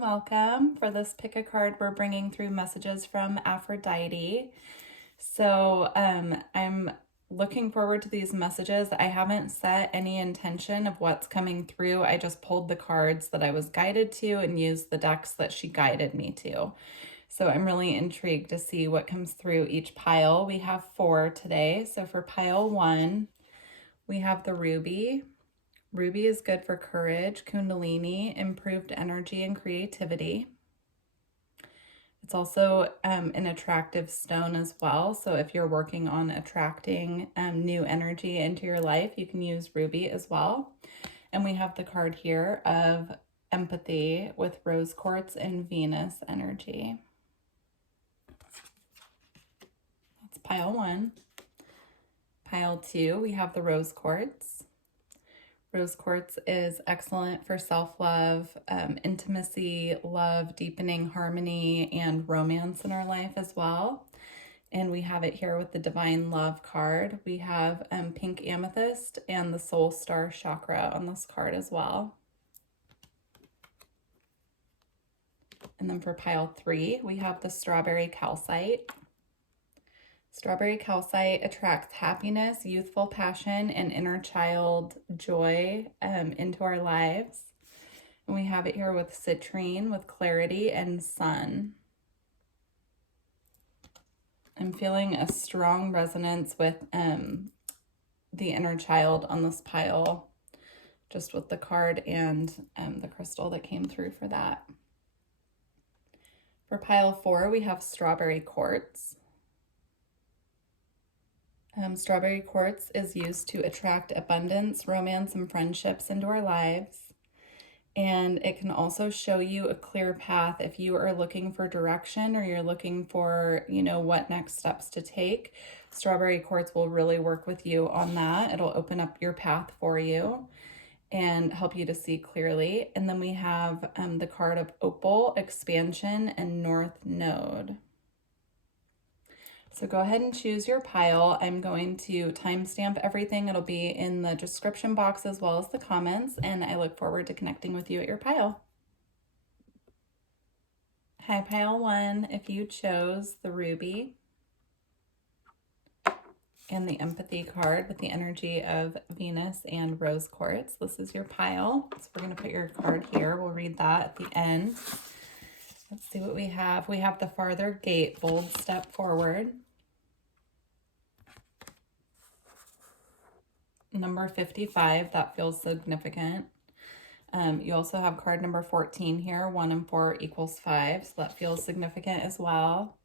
and welcome. For this pick a card, we're bringing through messages from Aphrodite. So I'm looking forward to these messages. I haven't set any intention of what's coming through. I just pulled the cards that I was guided to and used the decks that she guided me to. So I'm really intrigued to see what comes through each pile. We have 4 today. So for pile 1, we have the ruby. Ruby is good for courage, kundalini, improved energy, and creativity. It's also an attractive stone as well. So if you're working on attracting new energy into your life, you can use ruby as well. And we have the card here of empathy with rose quartz and Venus energy. That's pile 1. Pile 2, we have the rose quartz. Rose quartz is excellent for self-love, intimacy, love, deepening harmony, and romance in our life as well. And we have it here with the Divine Love card. We have pink amethyst and the Soul Star chakra on this card as well. And then for pile 3, we have the strawberry calcite. Strawberry calcite attracts happiness, youthful passion, and inner child joy into our lives. And we have it here with citrine, with clarity, and sun. I'm feeling a strong resonance with the inner child on this pile, just with the card and the crystal that came through for that. For pile 4, we have strawberry quartz. Strawberry quartz is used to attract abundance, romance, and friendships into our lives. And it can also show you a clear path if you are looking for direction or you're looking for, what next steps to take. Strawberry quartz will really work with you on that. It'll open up your path for you and help you to see clearly. And then we have the card of opal, expansion, and north node. So go ahead and choose your pile. I'm going to timestamp everything. It'll be in the description box as well as the comments, and I look forward to connecting with you at your pile. Hi, pile 1, if you chose the ruby and the empathy card with the energy of Venus and rose quartz, this is your pile. So we're going to put your card here. We'll read that at the end. Let's see what we have. We have the farther gate, bold step forward. Number 55, that feels significant. You also have card number 14 here, 1 and 4 equals 5, so that feels significant as well.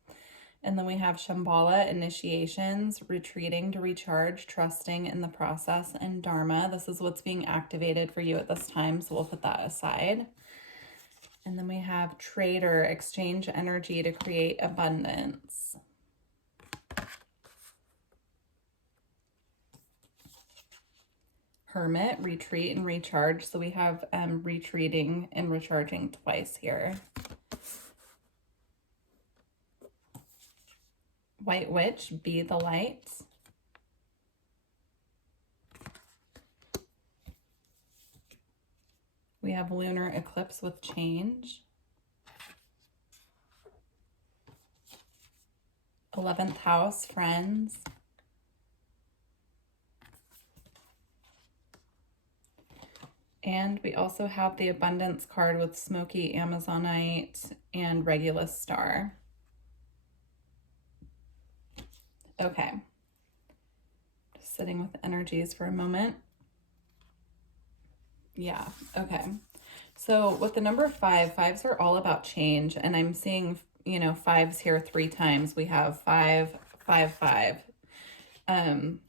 And then we have Shambhala, initiations, retreating to recharge, trusting in the process, and Dharma. This is what's being activated for you at this time, so we'll put that aside. And then we have trader, exchange energy to create abundance. Hermit, retreat and recharge. So we have retreating and recharging twice here. White witch, be the light. We have lunar eclipse with change. 11th house, friends. And we also have the abundance card with smoky amazonite and Regulus star. Okay. Just sitting with the energies for a moment. Yeah, okay. So with the number 5, 5s are all about change, and I'm seeing, 5s here 3 times. We have 5, 5, 5 on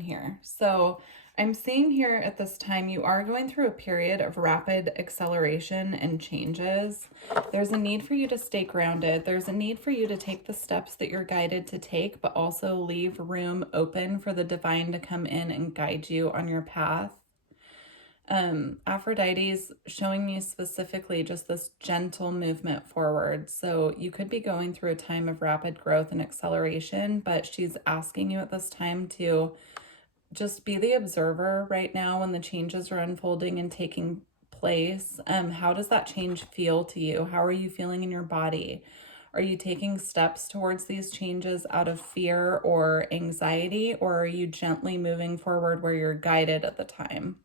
here. So I'm seeing here at this time, you are going through a period of rapid acceleration and changes. There's a need for you to stay grounded. There's a need for you to take the steps that you're guided to take, but also leave room open for the divine to come in and guide you on your path. Aphrodite's showing me specifically just this gentle movement forward. So you could be going through a time of rapid growth and acceleration, but she's asking you at this time to just be the observer right now when the changes are unfolding and taking place, how does that change feel to you? How are you feeling in your body? Are you taking steps towards these changes out of fear or anxiety, or are you gently moving forward where you're guided at the time?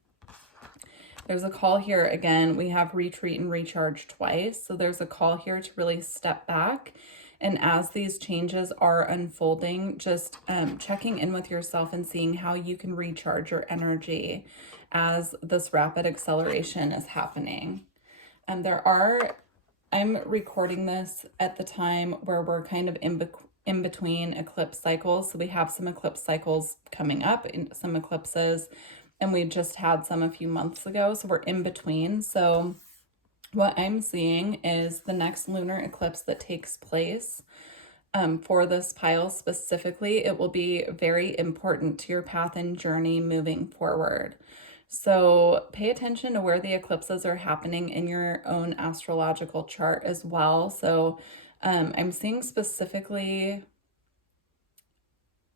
There's a call here again. We have retreat and recharge twice. So there's a call here to really step back. And as these changes are unfolding, just checking in with yourself and seeing how you can recharge your energy as this rapid acceleration is happening. And I'm recording this at the time where we're kind of in between eclipse cycles. So we have some eclipse cycles coming up, in some eclipses, and we just had some a few months ago. So we're in between. So what I'm seeing is the next lunar eclipse that takes place for this pile specifically, it will be very important to your path and journey moving forward. So pay attention to where the eclipses are happening in your own astrological chart as well. So I'm seeing specifically,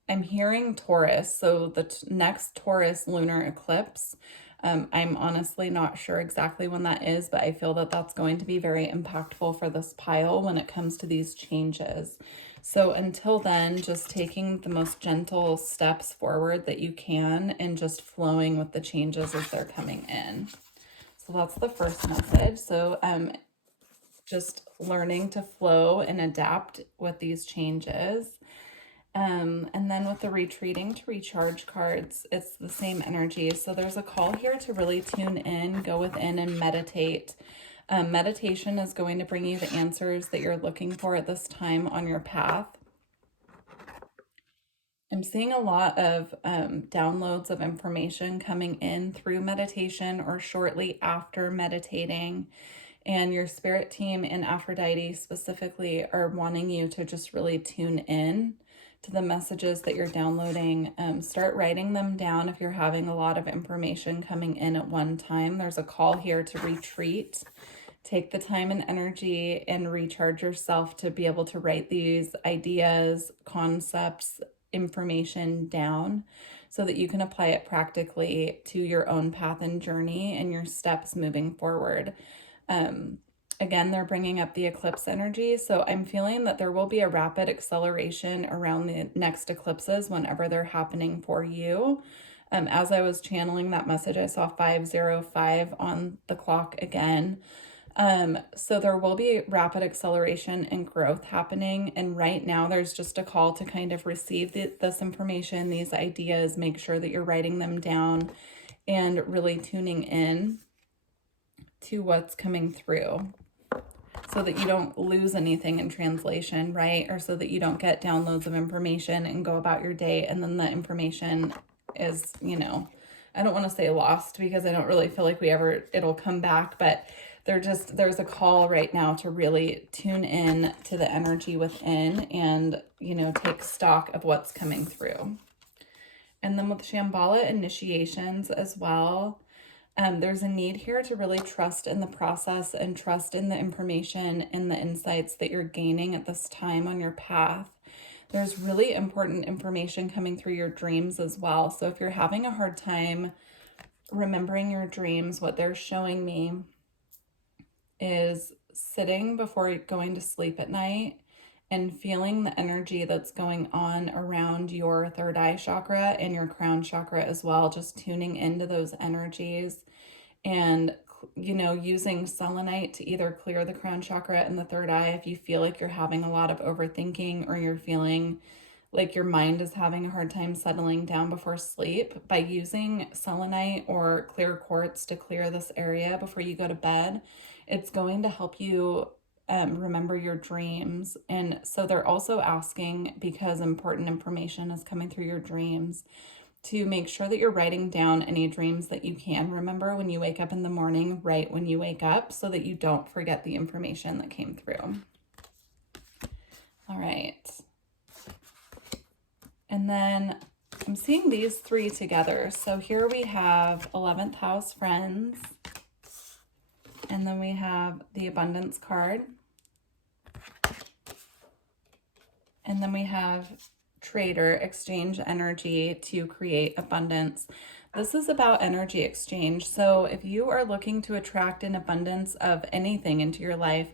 I'm hearing Taurus. So the next Taurus lunar eclipse, I'm honestly not sure exactly when that is, but I feel that that's going to be very impactful for this pile when it comes to these changes. So until then, just taking the most gentle steps forward that you can and just flowing with the changes as they're coming in. So that's the first message. So just learning to flow and adapt with these changes. And then with the retreating to recharge cards, it's the same energy. So there's a call here to really tune in, go within and meditate. Meditation is going to bring you the answers that you're looking for at this time on your path. I'm seeing a lot of downloads of information coming in through meditation or shortly after meditating. And your spirit team and Aphrodite specifically are wanting you to just really tune in to the messages that you're downloading. Start writing them down if you're having a lot of information coming in at one time. There's a call here to retreat. Take the time and energy and recharge yourself to be able to write these ideas, concepts, information down so that you can apply it practically to your own path and journey and your steps moving forward. Again, they're bringing up the eclipse energy. So I'm feeling that there will be a rapid acceleration around the next eclipses whenever they're happening for you. As I was channeling that message, I saw 505 on the clock again. So there will be rapid acceleration and growth happening. And right now there's just a call to kind of receive this information, these ideas, make sure that you're writing them down and really tuning in to what's coming through so that you don't lose anything in translation, right? Or so that you don't get downloads of information and go about your day and then the information is, I don't want to say lost because I don't really feel like it'll come back, but there's a call right now to really tune in to the energy within and, take stock of what's coming through. And then with Shambhala initiations as well, there's a need here to really trust in the process and trust in the information and the insights that you're gaining at this time on your path. There's really important information coming through your dreams as well. So if you're having a hard time remembering your dreams, what they're showing me is sitting before going to sleep at night and feeling the energy that's going on around your third eye chakra and your crown chakra as well, just tuning into those energies and, using selenite to either clear the crown chakra and the third eye if you feel like you're having a lot of overthinking or you're feeling like your mind is having a hard time settling down before sleep. By using selenite or clear quartz to clear this area before you go to bed, it's going to help you remember your dreams. And so they're also asking, because important information is coming through your dreams, to make sure that you're writing down any dreams that you can remember when you wake up in the morning, right when you wake up, so that you don't forget the information that came through. All right. And then I'm seeing these three together. So here we have 11th house friends. And then we have the abundance card. And then we have trader, exchange energy to create abundance. This is about energy exchange. So if you are looking to attract an abundance of anything into your life,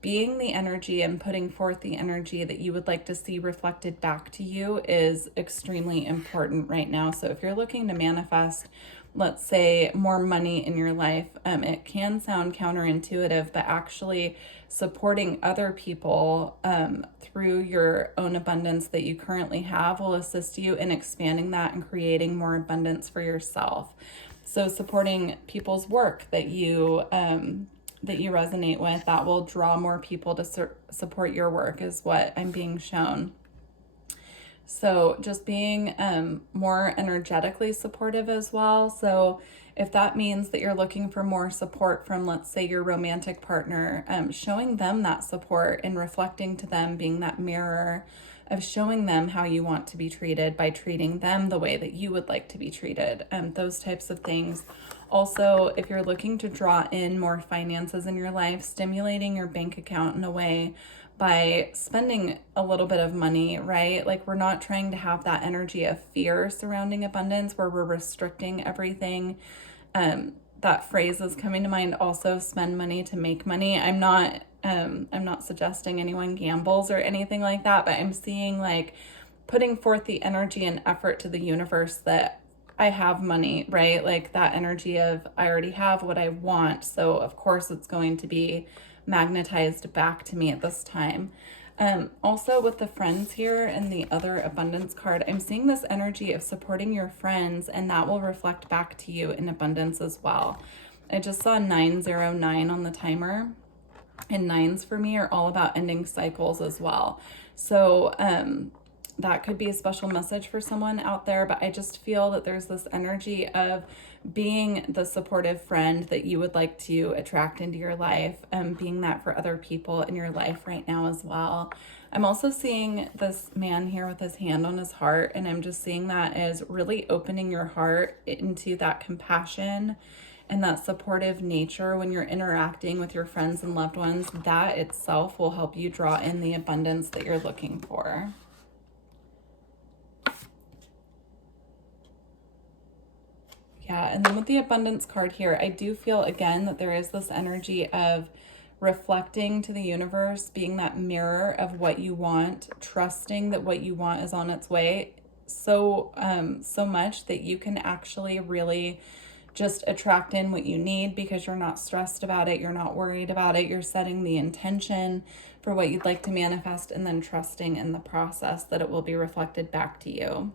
being the energy and putting forth the energy that you would like to see reflected back to you is extremely important right now. So if you're looking to manifest, let's say, more money in your life, it can sound counterintuitive, but actually supporting other people through your own abundance that you currently have will assist you in expanding that and creating more abundance for yourself. So supporting people's work that you resonate with, that will draw more people to support your work, is what I'm being shown. So just being more energetically supportive as well. So if that means that you're looking for more support from, let's say, your romantic partner, showing them that support and reflecting to them, being that mirror of showing them how you want to be treated by treating them the way that you would like to be treated, those types of things. Also, if you're looking to draw in more finances in your life, stimulating your bank account in a way by spending a little bit of money, right? Like, we're not trying to have that energy of fear surrounding abundance where we're restricting everything. That phrase is coming to mind also, spend money to make money. I'm not suggesting anyone gambles or anything like that, but I'm seeing like putting forth the energy and effort to the universe that I have money, right? Like that energy of I already have what I want. So of course it's going to be magnetized back to me at this time. Also with the friends here and the other abundance card, I'm seeing this energy of supporting your friends, and that will reflect back to you in abundance as well. I just saw 909 on the timer, and nines for me are all about ending cycles as well. So that could be a special message for someone out there, but I just feel that there's this energy of being the supportive friend that you would like to attract into your life, and being that for other people in your life right now as well. I'm also seeing this man here with his hand on his heart, and I'm just seeing that as really opening your heart into that compassion and that supportive nature when you're interacting with your friends and loved ones. That itself will help you draw in the abundance that you're looking for. Yeah, and then with the abundance card here, I do feel again that there is this energy of reflecting to the universe, being that mirror of what you want, trusting that what you want is on its way so much that you can actually really just attract in what you need because you're not stressed about it, you're not worried about it, you're setting the intention for what you'd like to manifest and then trusting in the process that it will be reflected back to you.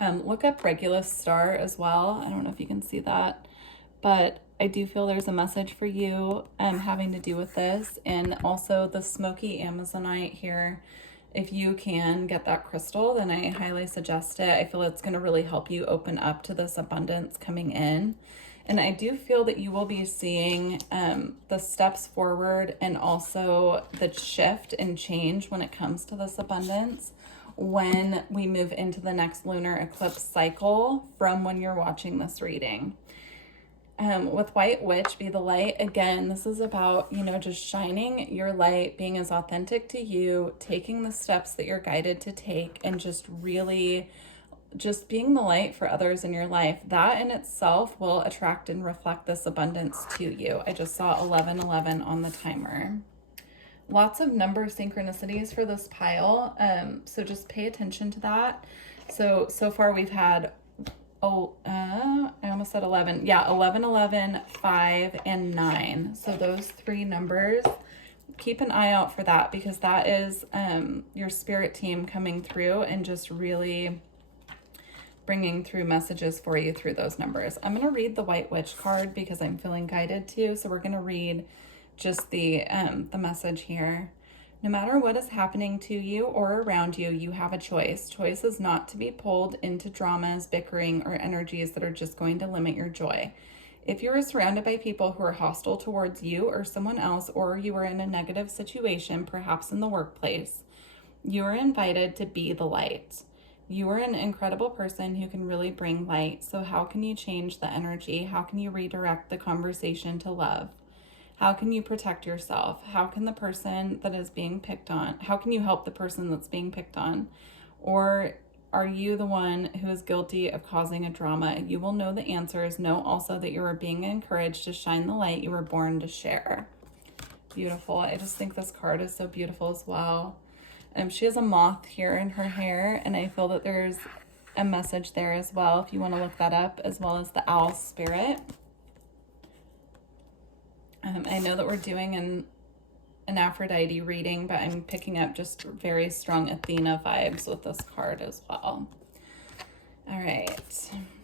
Look up Regulus Star as well. I don't know if you can see that, but I do feel there's a message for you having to do with this. And also the Smoky Amazonite here. If you can get that crystal, then I highly suggest it. I feel it's going to really help you open up to this abundance coming in. And I do feel that you will be seeing the steps forward and also the shift and change when it comes to this abundance when we move into the next lunar eclipse cycle from when you're watching this reading. With White Witch, Be the Light, again, this is about, just shining your light, being as authentic to you, taking the steps that you're guided to take, and just really just being the light for others in your life. That in itself will attract and reflect this abundance to you. I just saw 1111 on the timer. Lots of number synchronicities for this pile, so just pay attention to that. So far we've had, I almost said 11. Yeah, 11, 11, 5, and 9. So those three numbers, keep an eye out for that, because that is your spirit team coming through and just really bringing through messages for you through those numbers. I'm going to read the White Witch card because I'm feeling guided to. So we're going to read just the message here. No matter what is happening to you or around you, you have a choice. Choice is not to be pulled into dramas, bickering, or energies that are just going to limit your joy. If you are surrounded by people who are hostile towards you or someone else, or you are in a negative situation, perhaps in the workplace, you are invited to be the light. You are an incredible person who can really bring light. So how can you change the energy? How can you redirect the conversation to love? How can you protect yourself? How can the person that is being picked on, how can you help the person that's being picked on? Or are you the one who is guilty of causing a drama? You will know the answers. Know also that you are being encouraged to shine the light you were born to share. Beautiful. I just think this card is so beautiful as well. She has a moth here in her hair, and I feel that there's a message there as well if you want to look that up, as well as the owl spirit. I know that we're doing an Aphrodite reading, but I'm picking up just very strong Athena vibes with this card as well. All right,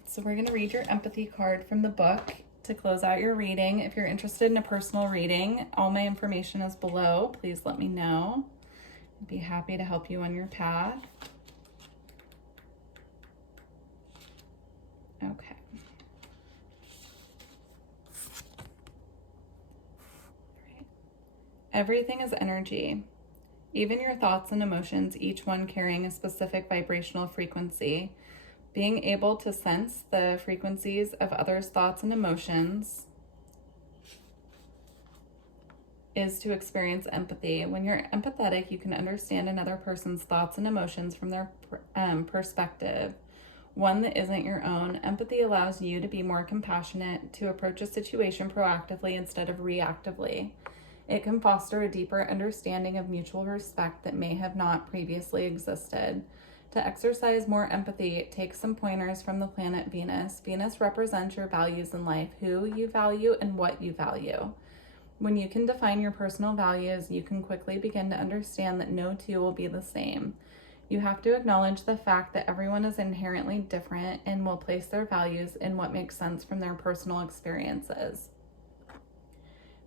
so we're going to read your empathy card from the book to close out your reading. If you're interested in a personal reading, all my information is below. Please let me know. I'd be happy to help you on your path. Okay. Everything is energy. Even your thoughts and emotions, each one carrying a specific vibrational frequency. Being able to sense the frequencies of others' thoughts and emotions is to experience empathy. When you're empathetic, you can understand another person's thoughts and emotions from their perspective, one that isn't your own. Empathy allows you to be more compassionate, to approach a situation proactively instead of reactively. It can foster a deeper understanding of mutual respect that may have not previously existed. To exercise more empathy, take some pointers from the planet Venus. Venus represents your values in life, who you value and what you value. When you can define your personal values, you can quickly begin to understand that no two will be the same. You have to acknowledge the fact that everyone is inherently different and will place their values in what makes sense from their personal experiences.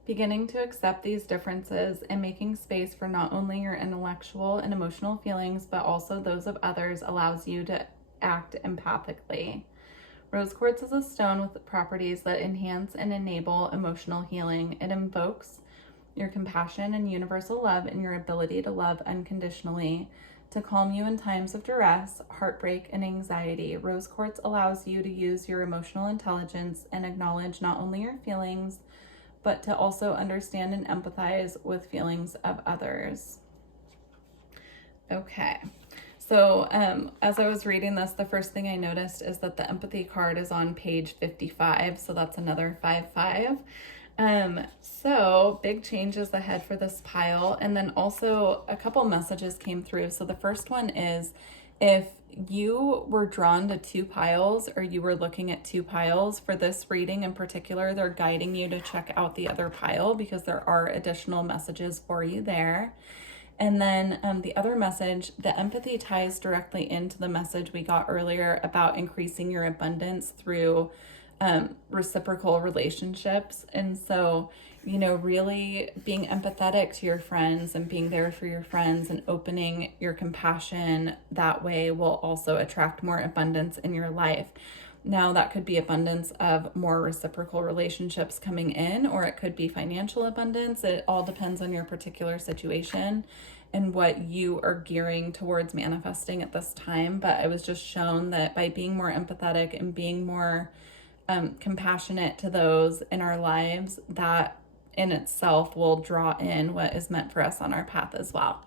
Beginning to accept these differences and making space for not only your intellectual and emotional feelings, but also those of others allows you to act empathically. Rose quartz is a stone with properties that enhance and enable emotional healing. It invokes your compassion and universal love and your ability to love unconditionally. To calm you in times of duress, heartbreak, and anxiety, rose quartz allows you to use your emotional intelligence and acknowledge not only your feelings, but to also understand and empathize with feelings of others. Okay, so as I was reading this, the first thing I noticed is that the empathy card is on page 55, so that's another 5-5. So big changes ahead for this pile, and then also a couple messages came through. So the first one is, if you were drawn to two piles, or you were looking at two piles for this reading in particular, they're guiding you to check out the other pile because there are additional messages for you there. And then the other message, the empathy ties directly into the message we got earlier about increasing your abundance through reciprocal relationships. And so, you know, really being empathetic to your friends and being there for your friends and opening your compassion that way will also attract more abundance in your life. Now, that could be abundance of more reciprocal relationships coming in, or it could be financial abundance. It all depends on your particular situation and what you are gearing towards manifesting at this time. But I was just shown that by being more empathetic and being more compassionate to those in our lives, that in itself will draw in what is meant for us on our path as well.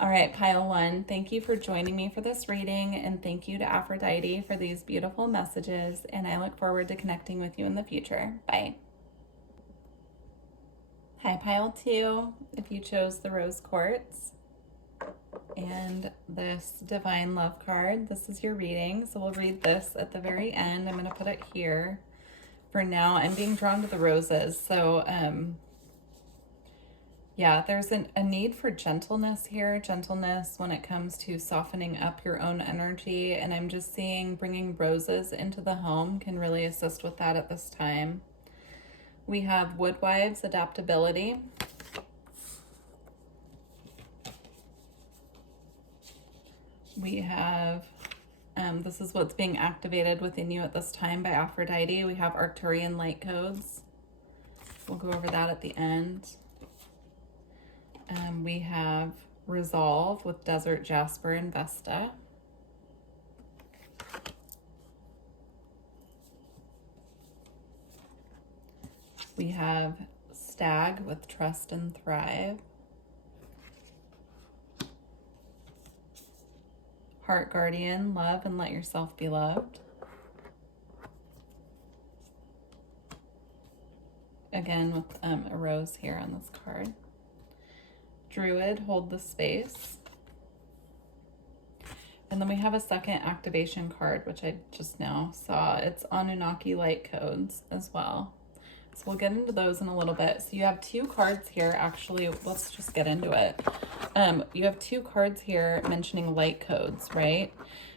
All right, pile one, thank you for joining me for this reading, and thank you to Aphrodite for these beautiful messages, and I look forward to connecting with you in the future. Bye. Hi, pile two, if you chose the rose quartz and this divine love card, this is your reading. So we'll read this at the very end. I'm going to put it here. For now, I'm being drawn to the roses. So, yeah, there's a need for gentleness here. Gentleness when it comes to softening up your own energy. And I'm just seeing bringing roses into the home can really assist with that at this time. We have Woodwives, adaptability. We have, this is what's being activated within you at this time by Aphrodite. We have Arcturian light codes. We'll go over that at the end. We have Resolve with Desert Jasper and Vesta. We have Stag with Trust and Thrive. heart guardian, love and let yourself be loved. Again, with a rose here on this card. Druid, hold the space. And then we have a second activation card, which I just now saw. It's Anunnaki light codes as well. So we'll get into those in a little bit. So you have two cards here. Actually, let's just get into it. You have two cards here mentioning light codes, right?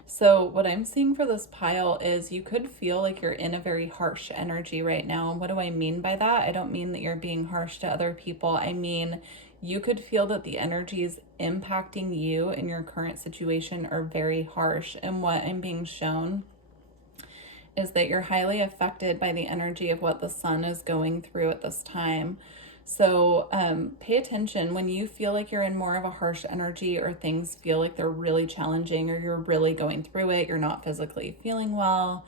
So what I'm seeing for this pile is you could feel like you're in a very harsh energy right now. And what do I mean by that? I don't mean that you're being harsh to other people. I mean, you could feel that the energies impacting you in your current situation are very harsh. And what I'm being shown is that you're highly affected by the energy of what the sun is going through at this time. So pay attention when you feel like you're in more of a harsh energy, or things feel like they're really challenging, or you're really going through it, you're not physically feeling well,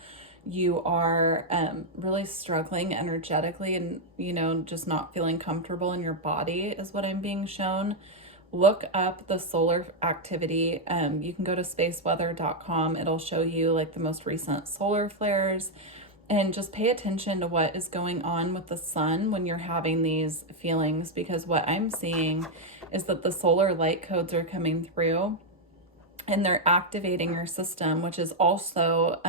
you are really struggling energetically, and, you know, just not feeling comfortable in your body is what I'm being shown. Look up the solar activity. You can go to spaceweather.com. It'll show you like the most recent solar flares, and just pay attention to what is going on with the sun when you're having these feelings, because what I'm seeing is that the solar light codes are coming through and they're activating your system, which is also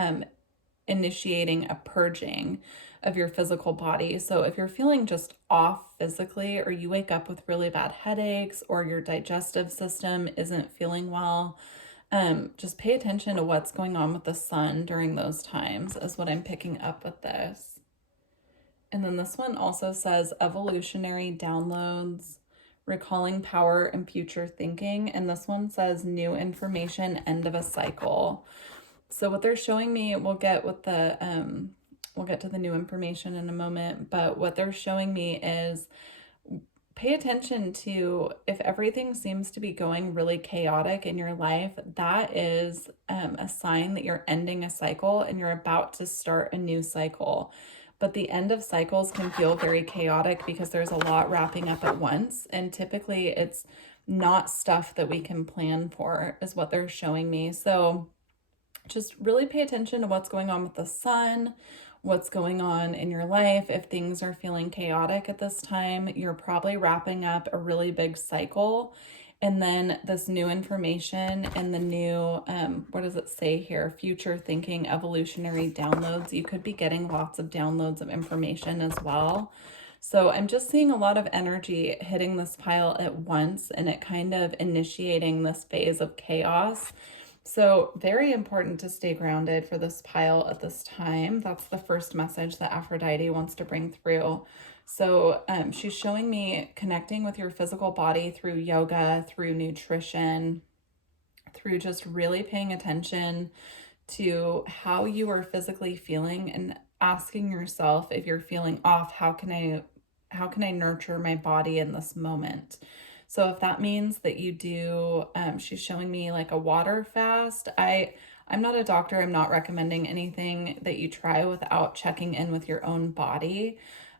initiating a purging of your physical body. So if you're feeling just off physically, or you wake up with really bad headaches, or your digestive system isn't feeling well, just pay attention to what's going on with the sun during those times is what I'm picking up with this. And then this one also says evolutionary downloads, recalling power and future thinking. And this one says new information, end of a cycle. So what they're showing me, we'll get to the new information in a moment, but what they're showing me is pay attention to, if everything seems to be going really chaotic in your life, that is a sign that you're ending a cycle and you're about to start a new cycle. But the end of cycles can feel very chaotic because there's a lot wrapping up at once, and typically it's not stuff that we can plan for, is what they're showing me. So just really pay attention to what's going on with the sun, what's going on in your life. If things are feeling chaotic at this time, you're probably wrapping up a really big cycle. And then this new information and the new, what does it say here? Future thinking, evolutionary downloads. You could be getting lots of downloads of information as well. So I'm just seeing a lot of energy hitting this pile at once, and it kind of initiating this phase of chaos. So very important to stay grounded for this pile at this time. That's the first message that Aphrodite wants to bring through. So she's showing me connecting with your physical body through yoga, through nutrition, through just really paying attention to how you are physically feeling, and asking yourself, if you're feeling off, how can I nurture my body in this moment? So if that means that you do, she's showing me like a water fast. I'm not a doctor. I'm not recommending anything that you try without checking in with your own body.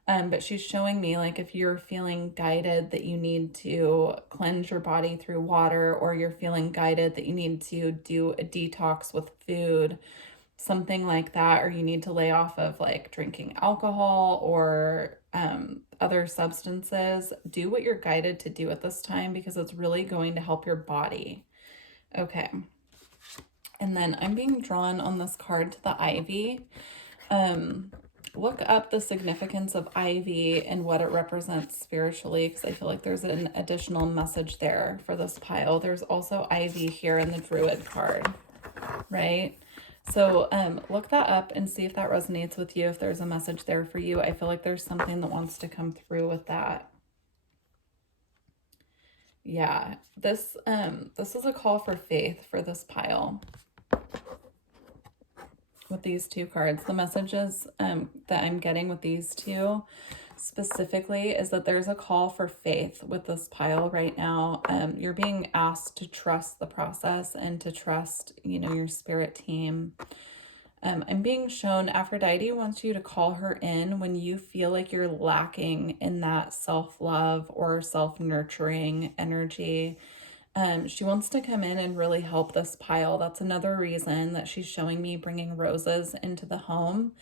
But she's showing me, like, if you're feeling guided that you need to cleanse your body through water, or you're feeling guided that you need to do a detox with food, something like that, or you need to lay off of like drinking alcohol or other substances, do what you're guided to do at this time, because it's really going to help your body. Okay. And then I'm being drawn on this card to the ivy. Look up the significance of ivy and what it represents spiritually, because I feel like there's an additional message there for this pile. There's also ivy here in the Druid card, right? So look that up and see if that resonates with you, if there's a message there for you. I feel like there's something that wants to come through with that. Yeah, this is a call for faith for this pile. With these two cards, the messages that I'm getting with these two specifically is that there's a call for faith with this pile right now. You're being asked to trust the process and to trust, you know, your spirit team. I'm being shown Aphrodite wants you to call her in when you feel like you're lacking in that self-love or self-nurturing energy. She wants to come in and really help this pile. That's another reason that she's showing me bringing roses into the home,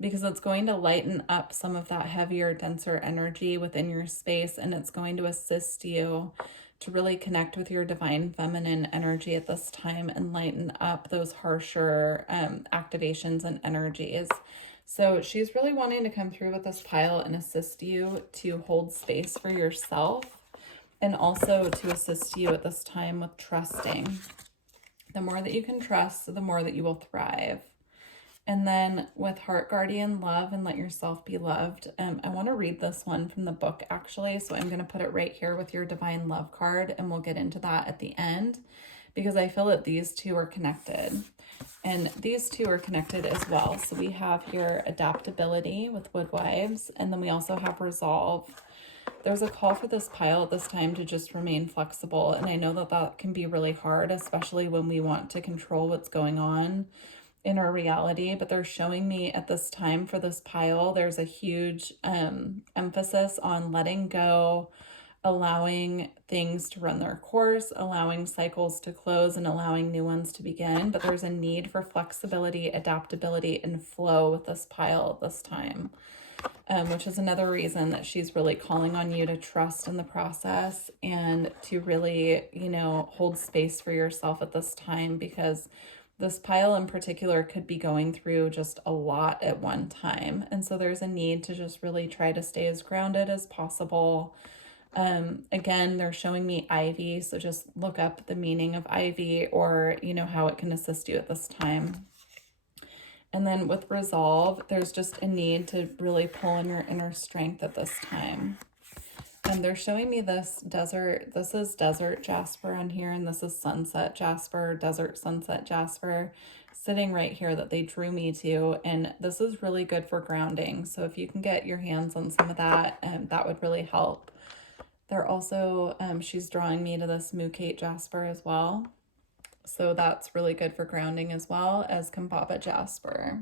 because it's going to lighten up some of that heavier, denser energy within your space, and it's going to assist you to really connect with your divine feminine energy at this time and lighten up those harsher activations and energies. So she's really wanting to come through with this pile and assist you to hold space for yourself, and also to assist you at this time with trusting. The more that you can trust, the more that you will thrive. And then with Heart Guardian, love and let yourself be loved. I want to read this one from the book, actually. So I'm going to put it right here with your Divine Love card, and we'll get into that at the end, because I feel that these two are connected. And these two are connected as well. So we have here adaptability with Woodwives, and then we also have resolve. There's a call for this pile at this time to just remain flexible. And I know that that can be really hard, especially when we want to control what's going on in our reality. But they're showing me at this time for this pile, there's a huge emphasis on letting go, allowing things to run their course, allowing cycles to close, and allowing new ones to begin. But there's a need for flexibility, adaptability, and flow with this pile at this time. Which is another reason that she's really calling on you to trust in the process and to really, hold space for yourself at this time, because this pile in particular could be going through just a lot at one time. And so there's a need to just really try to stay as grounded as possible. Again, they're showing me ivy, so just look up the meaning of ivy, or, how it can assist you at this time. And then with resolve, there's just a need to really pull on your inner strength at this time. And they're showing me this desert. This is desert jasper on here, and this is sunset jasper, desert sunset jasper, sitting right here that they drew me to. And this is really good for grounding. So if you can get your hands on some of that, that would really help. They're also, she's drawing me to this Mukate jasper as well. So that's really good for grounding, as well as Kambaba jasper.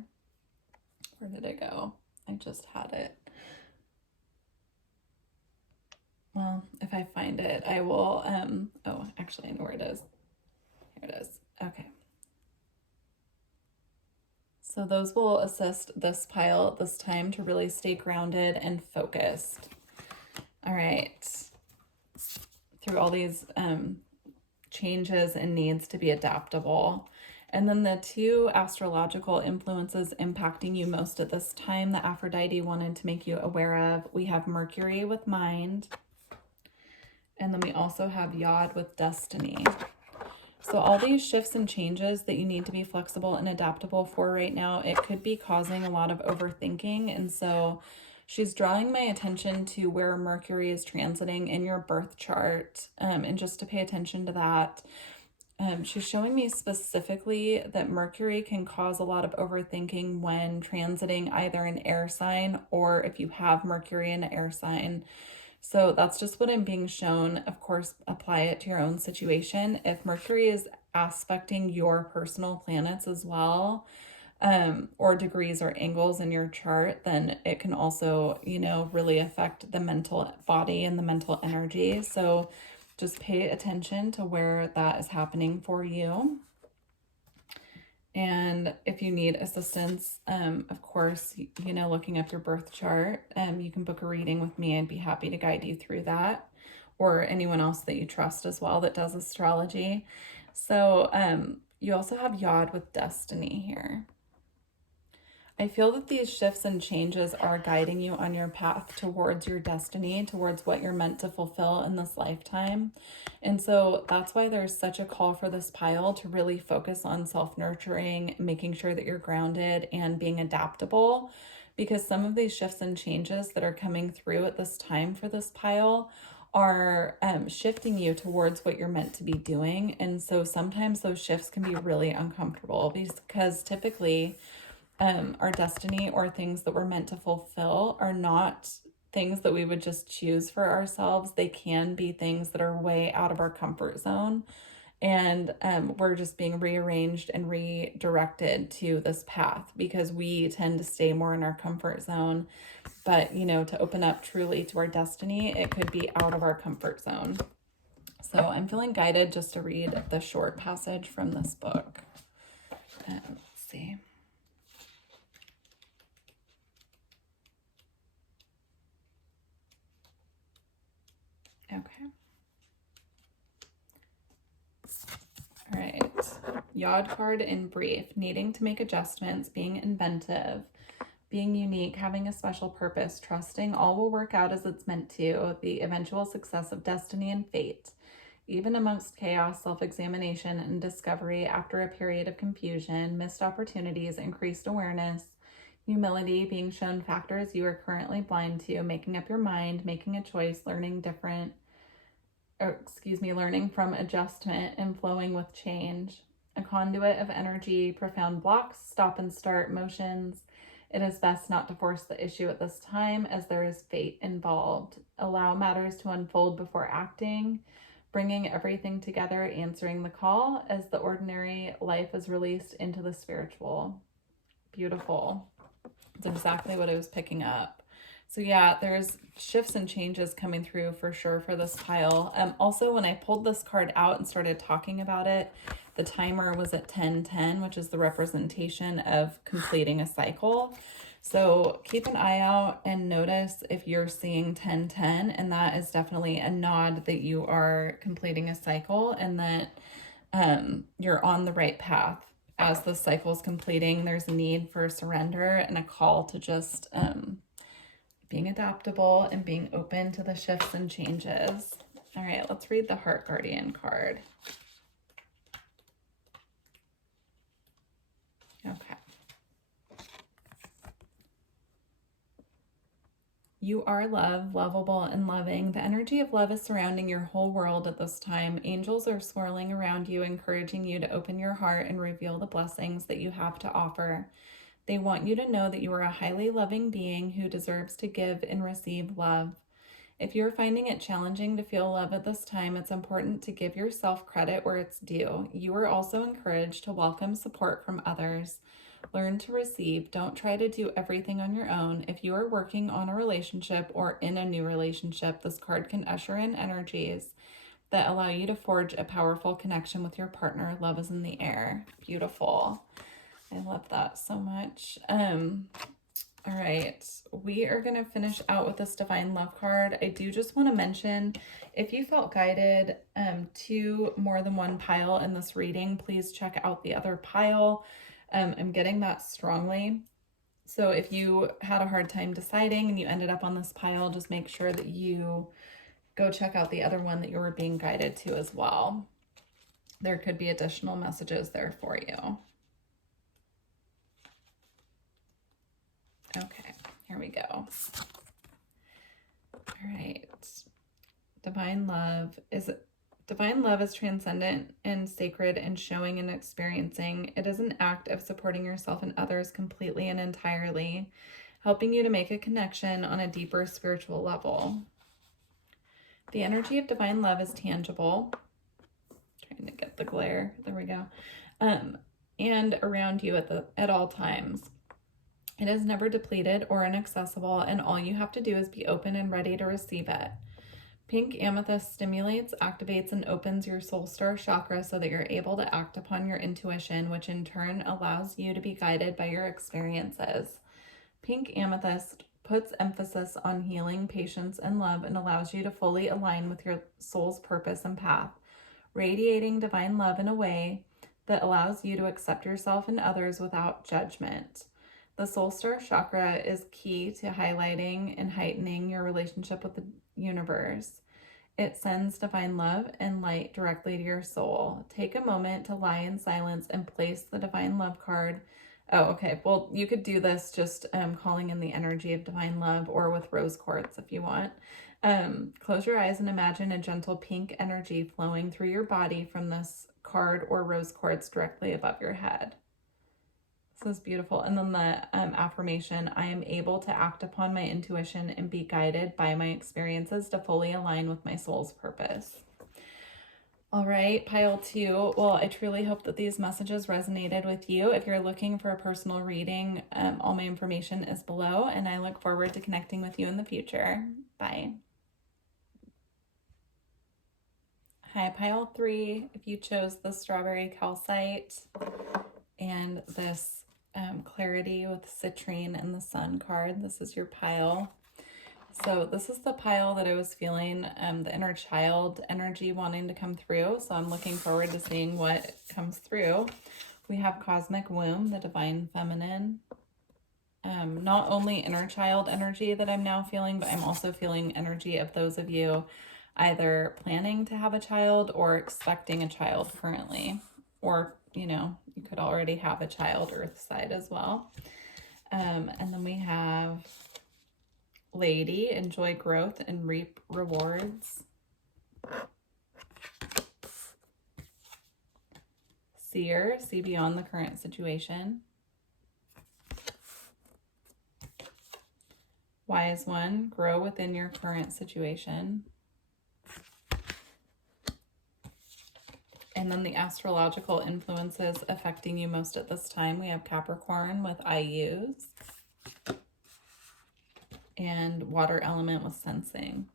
Where did it go? I just had it. Well, if I find it, I will, oh, actually, I know where it is. Here it is. Okay. So those will assist this pile at this time to really stay grounded and focused. All right. Through all these changes and needs to be adaptable. And then the two astrological influences impacting you most at this time that Aphrodite wanted to make you aware of, we have Mercury with mind, and then we also have Yod with destiny. So all these shifts and changes that you need to be flexible and adaptable for right now, it could be causing a lot of overthinking. And so she's drawing my attention to where Mercury is transiting in your birth chart, and just to pay attention to that. She's showing me specifically that Mercury can cause a lot of overthinking when transiting either an air sign, or if you have Mercury in an air sign. So that's just what I'm being shown. Of course, apply it to your own situation. If Mercury is aspecting your personal planets as well, or degrees or angles in your chart, then it can also, really affect the mental body and the mental energy. So just pay attention to where that is happening for you. And if you need assistance, of course, looking up your birth chart, you can book a reading with me. I'd be happy to guide you through that, or anyone else that you trust as well that does astrology. So you also have Yod with destiny here. I feel that these shifts and changes are guiding you on your path towards your destiny, towards what you're meant to fulfill in this lifetime. And so that's why there's such a call for this pile to really focus on self-nurturing, making sure that you're grounded and being adaptable, because some of these shifts and changes that are coming through at this time for this pile are shifting you towards what you're meant to be doing. And so sometimes those shifts can be really uncomfortable, because typically our destiny or things that we're meant to fulfill are not things that we would just choose for ourselves. They can be things that are way out of our comfort zone, and we're just being rearranged and redirected to this path because we tend to stay more in our comfort zone. But to open up truly to our destiny, it could be out of our comfort zone. So I'm feeling guided just to read the short passage from this book. Let's see. Okay. All right. Yod card in brief. Needing to make adjustments, being inventive, being unique, having a special purpose, trusting all will work out as it's meant to, the eventual success of destiny and fate. Even amongst chaos, self-examination and discovery after a period of confusion, missed opportunities, increased awareness, humility, being shown factors you are currently blind to, making up your mind, making a choice, learning from adjustment and flowing with change. A conduit of energy, profound blocks, stop and start motions. It is best not to force the issue at this time as there is fate involved. Allow matters to unfold before acting, bringing everything together, answering the call as the ordinary life is released into the spiritual. Beautiful. It's exactly what I was picking up. So yeah, there's shifts and changes coming through for sure for this pile. Also, when I pulled this card out and started talking about it, the timer was at 10:10, which is the representation of completing a cycle. So keep an eye out and notice if you're seeing 10:10, and that is definitely a nod that you are completing a cycle and that you're on the right path. As the cycle is completing, there's a need for surrender and a call to just being adaptable and being open to the shifts and changes. All right, let's read the Heart Guardian card. Okay. You are love, lovable and loving. The energy of love is surrounding your whole world at this time. Angels are swirling around you, encouraging you to open your heart and reveal the blessings that you have to offer. They want you to know that you are a highly loving being who deserves to give and receive love. If you're finding it challenging to feel love at this time, it's important to give yourself credit where it's due. You are also encouraged to welcome support from others. Learn to receive. Don't try to do everything on your own. If you are working on a relationship or in a new relationship, this card can usher in energies that allow you to forge a powerful connection with your partner. Love is in the air. Beautiful. I love that so much. All right, we are going to finish out with this Divine Love card. I do just want to mention, if you felt guided to more than one pile in this reading, please check out the other pile. I'm getting that strongly. So if you had a hard time deciding and you ended up on this pile, just make sure that you go check out the other one that you were being guided to as well. There could be additional messages there for you. Okay, here we go. All right. Divine love is transcendent and sacred and showing and experiencing. It is an act of supporting yourself and others completely and entirely, helping you to make a connection on a deeper spiritual level. The energy of divine love is tangible. Trying to get the glare. There we go. And around you at all times. It is never depleted or inaccessible, and all you have to do is be open and ready to receive it. Pink amethyst stimulates, activates, and opens your soul star chakra so that you're able to act upon your intuition, which in turn allows you to be guided by your experiences. Pink amethyst puts emphasis on healing, patience, and love, and allows you to fully align with your soul's purpose and path, radiating divine love in a way that allows you to accept yourself and others without judgment. The soul star chakra is key to highlighting and heightening your relationship with the universe. It sends divine love and light directly to your soul. Take a moment to lie in silence and place the divine love card. Oh, okay. Well, you could do this just calling in the energy of divine love or with rose quartz if you want. Close your eyes and imagine a gentle pink energy flowing through your body from this card or rose quartz directly above your head. This is beautiful. And then the affirmation, I am able to act upon my intuition and be guided by my experiences to fully align with my soul's purpose. All right, pile 2. Well, I truly hope that these messages resonated with you. If you're looking for a personal reading, all my information is below, and I look forward to connecting with you in the future. Bye. Hi, pile 3, if you chose the strawberry calcite and this clarity with citrine and the sun card, this is your pile. So this is the pile that I was feeling, the inner child energy wanting to come through. So I'm looking forward to seeing what comes through. We have cosmic womb, the divine feminine. Not only inner child energy that I'm now feeling, but I'm also feeling energy of those of you either planning to have a child or expecting a child currently, or, you know, you could already have a child, earth side as well. And then we have lady, enjoy growth and reap rewards. Seer, see beyond the current situation. Wise one, grow within your current situation. And then the astrological influences affecting you most at this time. We have Capricorn with I use. And water element with sensing.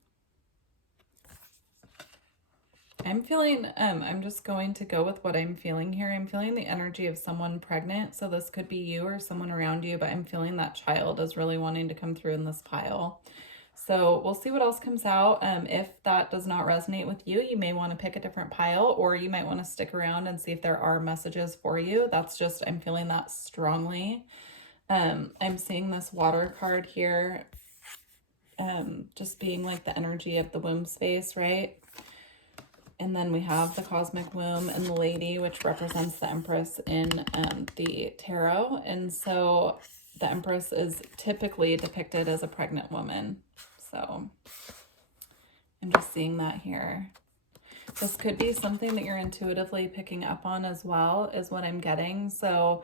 I'm feeling, I'm just going to go with what I'm feeling here. I'm feeling the energy of someone pregnant. So this could be you or someone around you, but I'm feeling that child is really wanting to come through in this pile. So we'll see what else comes out. If that does not resonate with you, you may want to pick a different pile, or you might want to stick around and see if there are messages for you. That's just, I'm feeling that strongly. I'm seeing this water card here, just being like the energy of the womb space, right? And then we have the cosmic womb and the lady, which represents the Empress in the tarot. And so the Empress is typically depicted as a pregnant woman. So I'm just seeing that here. This could be something that you're intuitively picking up on as well, is what I'm getting. So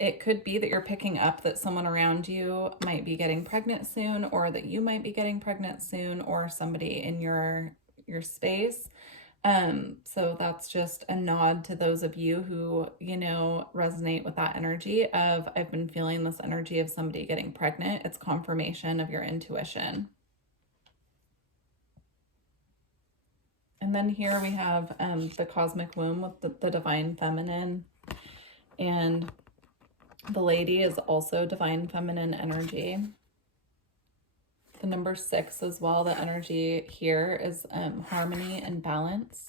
it could be that you're picking up that someone around you might be getting pregnant soon, or that you might be getting pregnant soon, or somebody in your space. So that's just a nod to those of you who, you know, resonate with that energy of, I've been feeling this energy of somebody getting pregnant. It's confirmation of your intuition. And then here we have the cosmic womb with the divine feminine, and the lady is also divine feminine energy. The number 6 as well, the energy here is harmony and balance.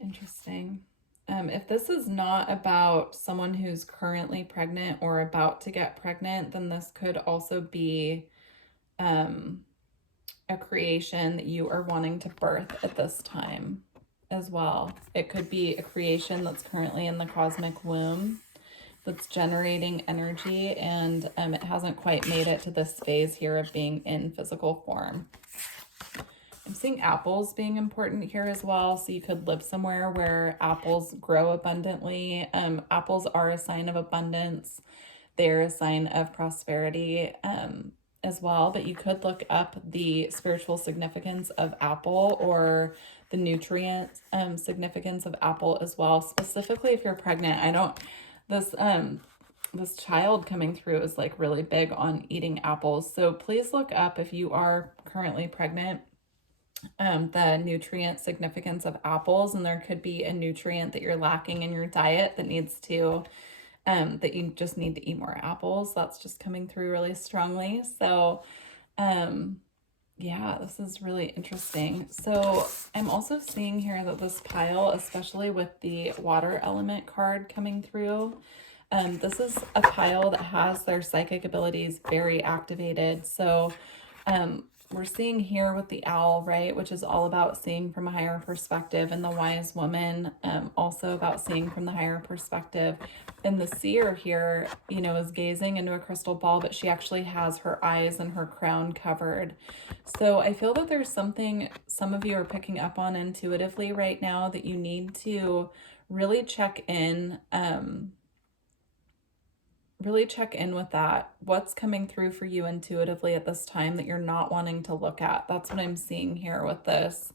Interesting. If this is not about someone who's currently pregnant or about to get pregnant, then this could also be a creation that you are wanting to birth at this time as well. It could be a creation that's currently in the cosmic womb that's generating energy, and it hasn't quite made it to this phase here of being in physical form. I'm seeing apples being important here as well. So you could live somewhere where apples grow abundantly. Apples are a sign of abundance. They're a sign of prosperity as well. But you could look up the spiritual significance of apple, or the nutrient significance of apple as well. Specifically if you're pregnant, this child coming through is like really big on eating apples. So please look up, if you are currently pregnant, the nutrient significance of apples. And there could be a nutrient that you're lacking in your diet that needs to, that you just need to eat more apples. That's just coming through really strongly. So, yeah, this is really interesting. So I'm also seeing here that this pile, especially with the water element card coming through, this is a pile that has their psychic abilities very activated. So we're seeing here with the owl, right, which is all about seeing from a higher perspective, and the wise woman, also about seeing from the higher perspective. And the seer here, you know, is gazing into a crystal ball, but she actually has her eyes and her crown covered. So I feel that there's something some of you are picking up on intuitively right now that you need to really check in, with that. What's coming through for you intuitively at this time that you're not wanting to look at? That's what I'm seeing here with this,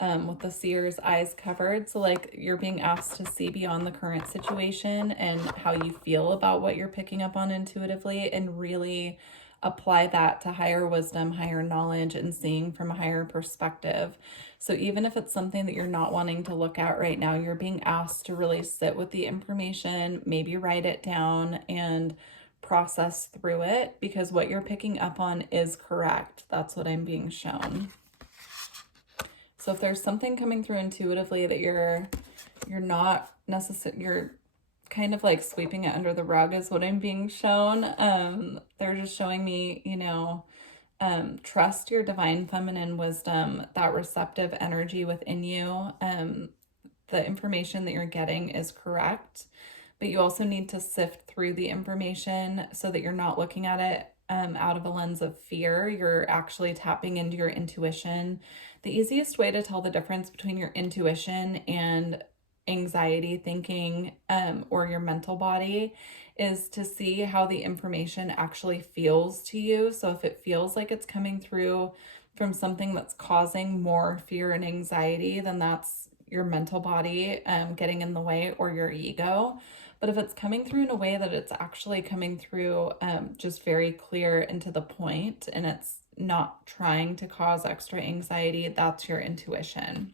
with the seer's eyes covered. So like you're being asked to see beyond the current situation and how you feel about what you're picking up on intuitively, and really apply that to higher wisdom, higher knowledge, and seeing from a higher perspective. So even if it's something that you're not wanting to look at right now, you're being asked to really sit with the information, maybe write it down and process through it, because what you're picking up on is correct. That's what I'm being shown. So if there's something coming through intuitively that you're not necessarily, you're kind of like sweeping it under the rug is what I'm being shown. They're just showing me, trust your divine feminine wisdom, that receptive energy within you. The information that you're getting is correct, but you also need to sift through the information so that you're not looking at it out of a lens of fear. You're actually tapping into your intuition. The easiest way to tell the difference between your intuition and anxiety thinking or your mental body is to see how the information actually feels to you. So if it feels like it's coming through from something that's causing more fear and anxiety, then that's your mental body getting in the way, or your ego. But if it's coming through in a way that it's actually coming through just very clear and to the point, and it's not trying to cause extra anxiety, that's your intuition.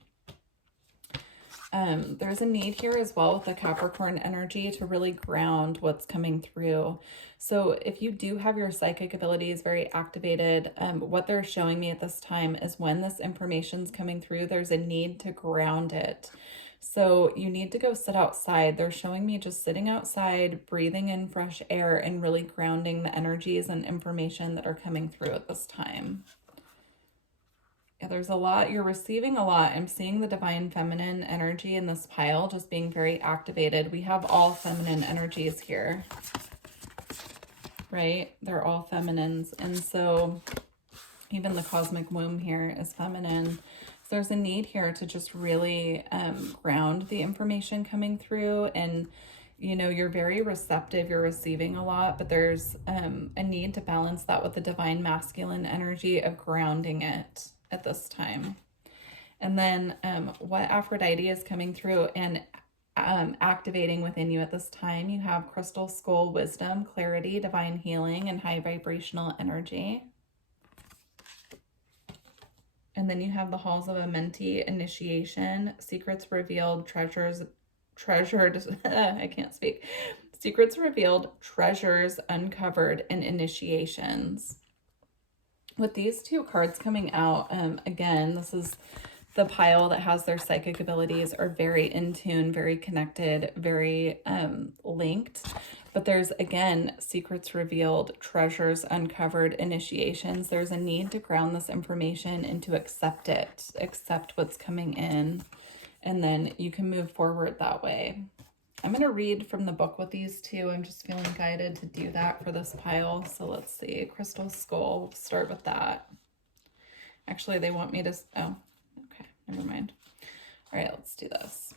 There's a need here as well with the Capricorn energy to really ground what's coming through. So if you do have your psychic abilities very activated, what they're showing me at this time is when this information's coming through, there's a need to ground it. So you need to go sit outside. They're showing me just sitting outside, breathing in fresh air, and really grounding the energies and information that are coming through at this time. Yeah, there's a lot. You're receiving a lot. I'm seeing the divine feminine energy in this pile just being very activated. We have all feminine energies here, right? They're all feminines. And so even the cosmic womb here is feminine. So there's a need here to just really ground the information coming through. And, you're very receptive. You're receiving a lot, but there's a need to balance that with the divine masculine energy of grounding it at this time. And then what Aphrodite is coming through and activating within you at this time, you have crystal skull wisdom, clarity, divine healing, and high vibrational energy. And then you have the halls of Amenti, initiation, secrets revealed, treasured, I can't speak. Secrets revealed, treasures uncovered, and initiations. With these two cards coming out, again, this is the pile that has their psychic abilities are very in tune, very connected, very linked. But there's, again, secrets revealed, treasures uncovered, initiations. There's a need to ground this information and to accept it, accept what's coming in, and then you can move forward that way. I'm going to read from the book with these two. I'm just feeling guided to do that for this pile. So let's see. Crystal Skull. We'll start with that. Actually, they want me to... Oh, okay. Never mind. All right, let's do this.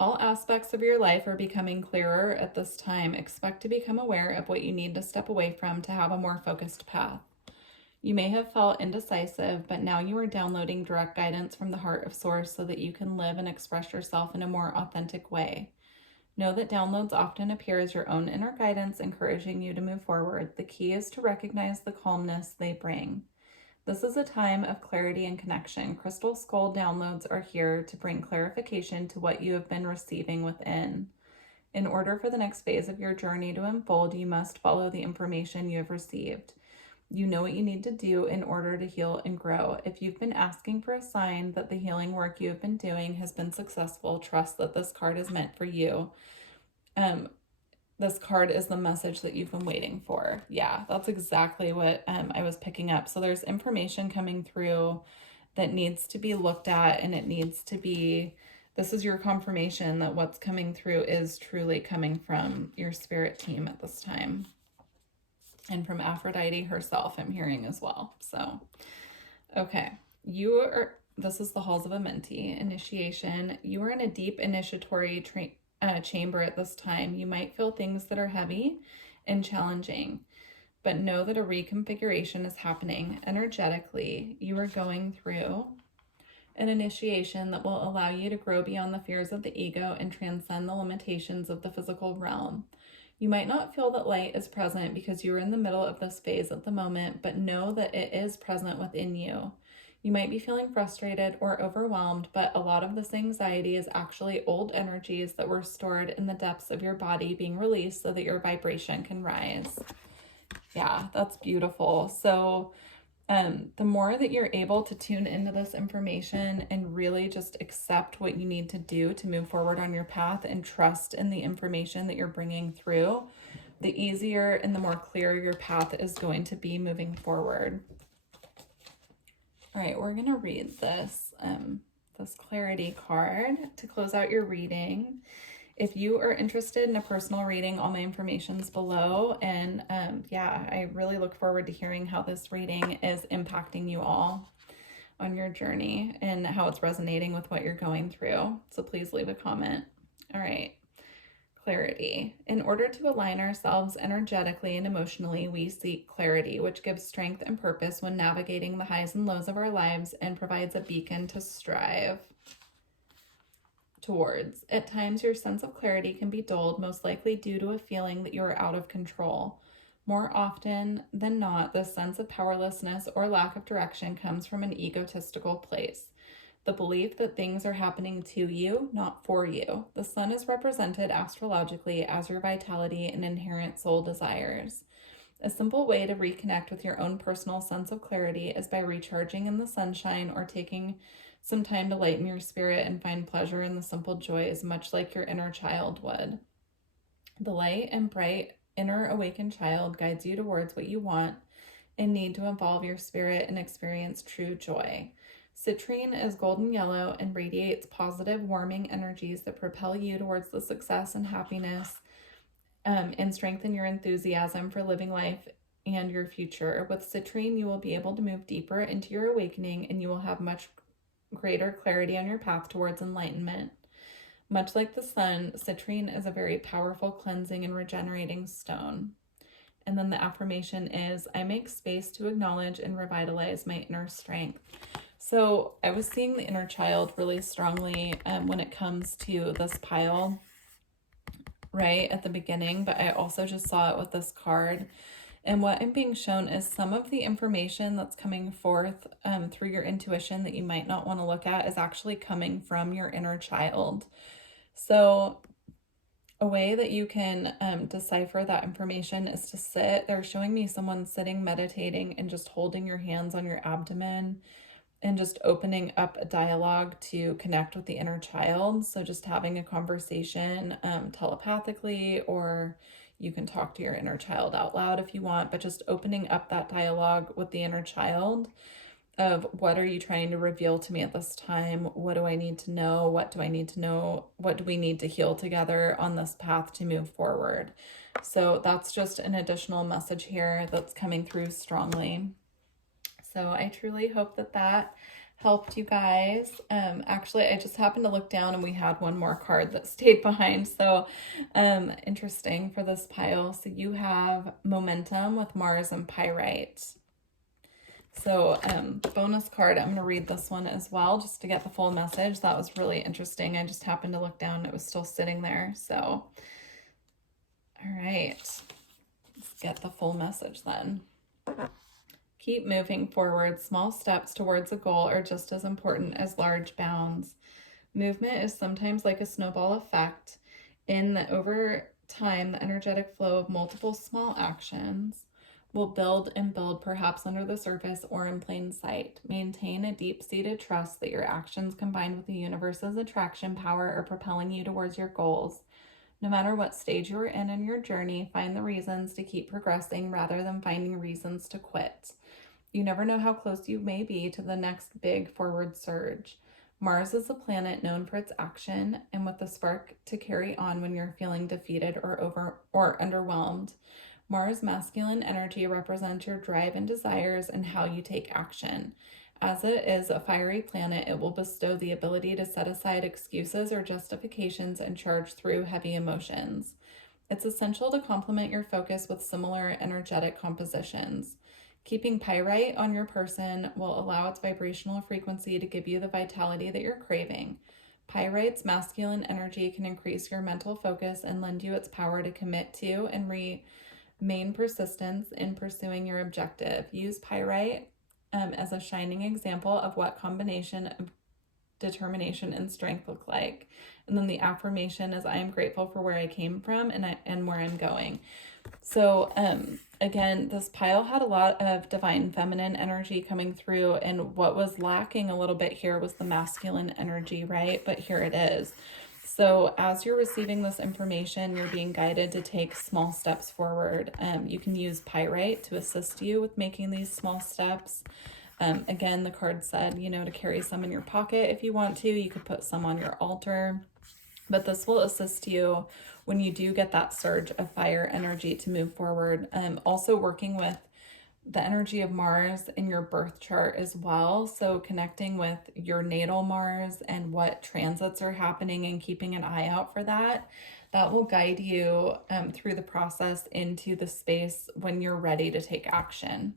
All aspects of your life are becoming clearer at this time. Expect to become aware of what you need to step away from to have a more focused path. You may have felt indecisive, but now you are downloading direct guidance from the heart of Source so that you can live and express yourself in a more authentic way. Know that downloads often appear as your own inner guidance, encouraging you to move forward. The key is to recognize the calmness they bring. This is a time of clarity and connection. Crystal Skull downloads are here to bring clarification to what you have been receiving within. In order for the next phase of your journey to unfold, you must follow the information you have received. You know what you need to do in order to heal and grow. If you've been asking for a sign that the healing work you have been doing has been successful, trust that this card is meant for you. This card is the message that you've been waiting for. Yeah, that's exactly what I was picking up. So there's information coming through that needs to be looked at, and it needs to be, this is your confirmation that what's coming through is truly coming from your spirit team at this time. And from Aphrodite herself, I'm hearing as well. So, okay. This is the Halls of Amenti, initiation. You are in a deep initiatory chamber at this time. You might feel things that are heavy and challenging, but know that a reconfiguration is happening energetically. You are going through an initiation that will allow you to grow beyond the fears of the ego and transcend the limitations of the physical realm. You might not feel that light is present because you're in the middle of this phase at the moment, but know that it is present within you. You might be feeling frustrated or overwhelmed, but a lot of this anxiety is actually old energies that were stored in the depths of your body being released so that your vibration can rise. Yeah, that's beautiful. So the more that you're able to tune into this information and really just accept what you need to do to move forward on your path and trust in the information that you're bringing through, the easier and the more clear your path is going to be moving forward. All right, we're going to read this clarity card to close out your reading. If you are interested in a personal reading, all my information is below. And yeah, I really look forward to hearing how this reading is impacting you all on your journey and how it's resonating with what you're going through. So please leave a comment. All right. Clarity. In order to align ourselves energetically and emotionally, we seek clarity, which gives strength and purpose when navigating the highs and lows of our lives and provides a beacon to strive towards. At times, your sense of clarity can be dulled, most likely due to a feeling that you are out of control. More often than not, this sense of powerlessness or lack of direction comes from an egotistical place. The belief that things are happening to you, not for you. The sun is represented astrologically as your vitality and inherent soul desires. A simple way to reconnect with your own personal sense of clarity is by recharging in the sunshine or taking some time to lighten your spirit and find pleasure in the simple joys, much like your inner child would. The light and bright inner awakened child guides you towards what you want and need to evolve your spirit and experience true joy. Citrine is golden yellow and radiates positive, warming energies that propel you towards the success and happiness and strengthen your enthusiasm for living life and your future. With citrine, you will be able to move deeper into your awakening and you will have much greater clarity on your path towards enlightenment. Much like the sun, citrine is a very powerful cleansing and regenerating stone. And then the affirmation is, I make space to acknowledge and revitalize my inner strength. So I was seeing the inner child really strongly when it comes to this pile right at the beginning, but I also just saw it with this card. And what I'm being shown is some of the information that's coming forth through your intuition that you might not want to look at is actually coming from your inner child. So a way that you can decipher that information is to sit. They're showing me someone sitting, meditating, and just holding your hands on your abdomen and just opening up a dialogue to connect with the inner child. So just having a conversation telepathically, or you can talk to your inner child out loud if you want, but just opening up that dialogue with the inner child of what are you trying to reveal to me at this time? What do I need to know? What do I need to know? What do we need to heal together on this path to move forward? So that's just an additional message here that's coming through strongly. So I truly hope that that helped you guys. Actually, I just happened to look down and we had one more card that stayed behind. So interesting for this pile. So you have momentum with Mars and Pyrite. So bonus card, I'm going to read this one as well just to get the full message. That was really interesting. I just happened to look down and it was still sitting there. So, all right, let's get the full message then. Keep moving forward. Small steps towards a goal are just as important as large bounds. Movement is sometimes like a snowball effect in that over time, the energetic flow of multiple small actions will build and build, perhaps under the surface or in plain sight. Maintain a deep-seated trust that your actions combined with the universe's attraction power are propelling you towards your goals. No matter what stage you are in your journey, find the reasons to keep progressing rather than finding reasons to quit. You never know how close you may be to the next big forward surge. Mars is a planet known for its action and with the spark to carry on when you're feeling defeated or underwhelmed. Mars masculine energy represents your drive and desires and how you take action. As it is a fiery planet, it will bestow the ability to set aside excuses or justifications and charge through heavy emotions. It's essential to complement your focus with similar energetic compositions. Keeping pyrite on your person will allow its vibrational frequency to give you the vitality that you're craving. Pyrite's masculine energy can increase your mental focus and lend you its power to commit to and remain persistent in pursuing your objective. Use pyrite as a shining example of what combination of determination and strength look like. And then the affirmation is, I am grateful for where I came from and where I'm going. So again, this pile had a lot of divine feminine energy coming through, and what was lacking a little bit here was the masculine energy, right? But here it is. So as you're receiving this information, you're being guided to take small steps forward. You can use pyrite to assist you with making these small steps. Again, the card said, to carry some in your pocket if you want to. You could put some on your altar. But this will assist you when you do get that surge of fire energy to move forward. Also working with the energy of Mars in your birth chart as well. So connecting with your natal Mars and what transits are happening and keeping an eye out for that. That will guide you through the process into the space when you're ready to take action.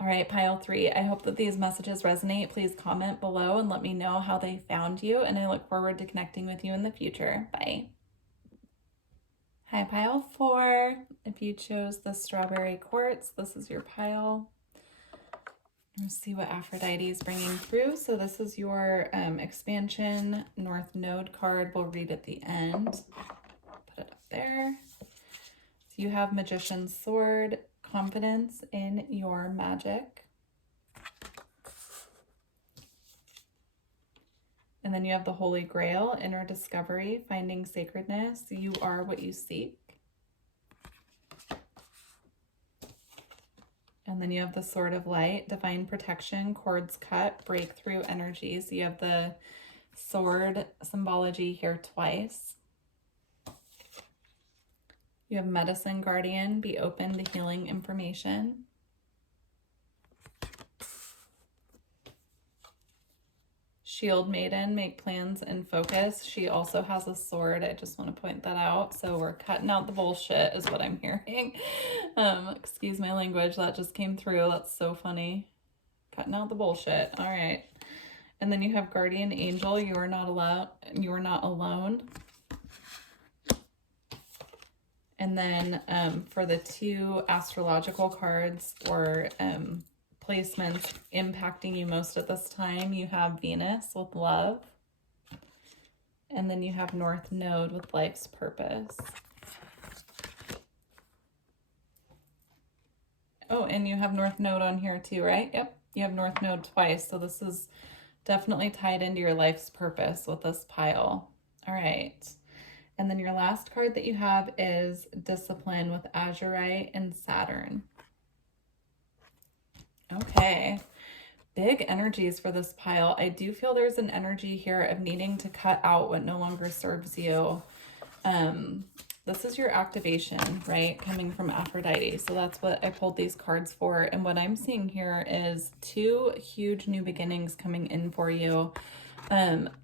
All right, pile 3, I hope that these messages resonate. Please comment below and let me know how they found you, and I look forward to connecting with you in the future. Bye. Hi, pile 4. If you chose the strawberry quartz, this is your pile. Let's see what Aphrodite is bringing through. So this is your expansion North Node card. We'll read at the end. Put it up there. So you have Magician's Sword, confidence in your magic. And then you have the Holy Grail, inner discovery, finding sacredness. You are what you seek. And then you have the Sword of Light, divine protection, cords cut, breakthrough energy. So you have the sword symbology here twice. You have Medicine Guardian, be open to healing information. Shield Maiden, make plans and focus. She also has a sword. I just want to point that out. So we're cutting out the bullshit is what I'm hearing. Excuse my language. That just came through. That's so funny. Cutting out the bullshit. All right. And then you have Guardian Angel. You are not alone. You are not alone. And then for the 2 astrological cards or placements impacting you most at this time, you have Venus with love. And then you have North Node with life's purpose. Oh, and you have North Node on here too, right? Yep, you have North Node twice. So this is definitely tied into your life's purpose with this pile. All right. And then your last card that you have is Discipline with Azurite and Saturn. Okay, big energies for this pile. I do feel there's an energy here of needing to cut out what no longer serves you. This is your activation, right? Coming from Aphrodite. So that's what I pulled these cards for. And what I'm seeing here is 2 huge new beginnings coming in for you.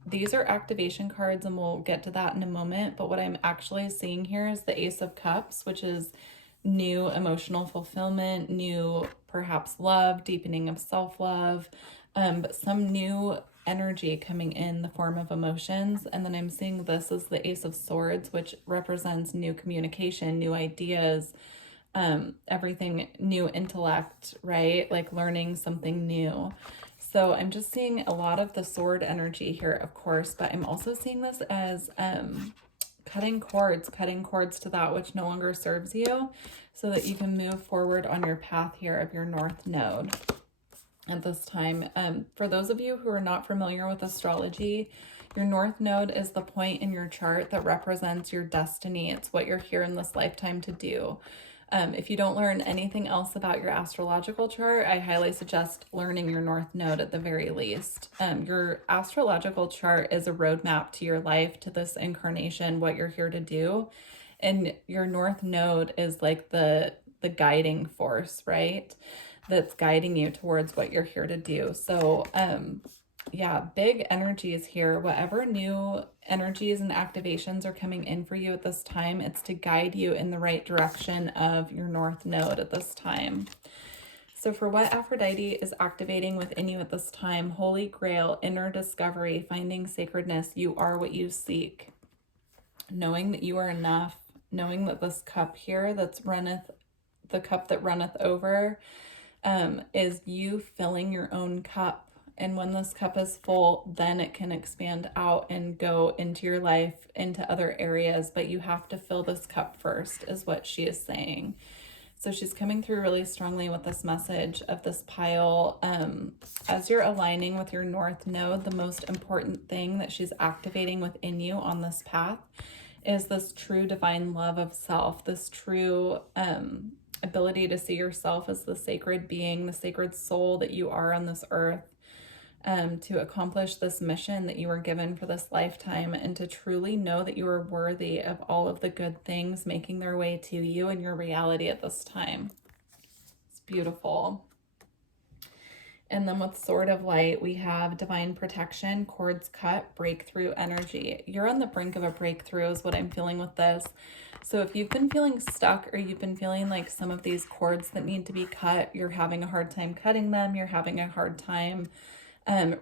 These are activation cards, and we'll get to that in a moment. But what I'm actually seeing here is the Ace of Cups, which is new emotional fulfillment, new perhaps love, deepening of self-love, but some new energy coming in the form of emotions. And then I'm seeing this as the Ace of Swords, which represents new communication, new ideas, everything, new intellect, right? Like learning something new. So I'm just seeing a lot of the sword energy here, of course, but I'm also seeing this as cutting cords to that which no longer serves you so that you can move forward on your path here of your North Node at this time. For those of you who are not familiar with astrology, your North Node is the point in your chart that represents your destiny. It's what you're here in this lifetime to do. If you don't learn anything else about your astrological chart, I highly suggest learning your North Node at the very least. Your astrological chart is a roadmap to your life, to this incarnation, what you're here to do. And your North Node is like the guiding force, right? That's guiding you towards what you're here to do. So, yeah, big energies here. Whatever new energies and activations are coming in for you at this time, it's to guide you in the right direction of your North Node at this time. So for what Aphrodite is activating within you at this time, Holy Grail, inner discovery, finding sacredness, you are what you seek. Knowing that you are enough, knowing that this cup here that's runneth, the cup that runneth over, is you filling your own cup. And when this cup is full, then it can expand out and go into your life, into other areas. But you have to fill this cup first, is what she is saying. So she's coming through really strongly with this message of this pile. As you're aligning with your North Node, the most important thing that she's activating within you on this path is this true divine love of self, this true ability to see yourself as the sacred being, the sacred soul that you are on this earth, to accomplish this mission that you were given for this lifetime, and to truly know that you are worthy of all of the good things making their way to you and your reality at this time. It's beautiful. And then with Sword of Light, we have divine protection, cords cut, breakthrough energy. You're on the brink of a breakthrough is what I'm feeling with this. So if you've been feeling stuck, or you've been feeling like some of these cords that need to be cut, you're having a hard time cutting them, you're having a hard time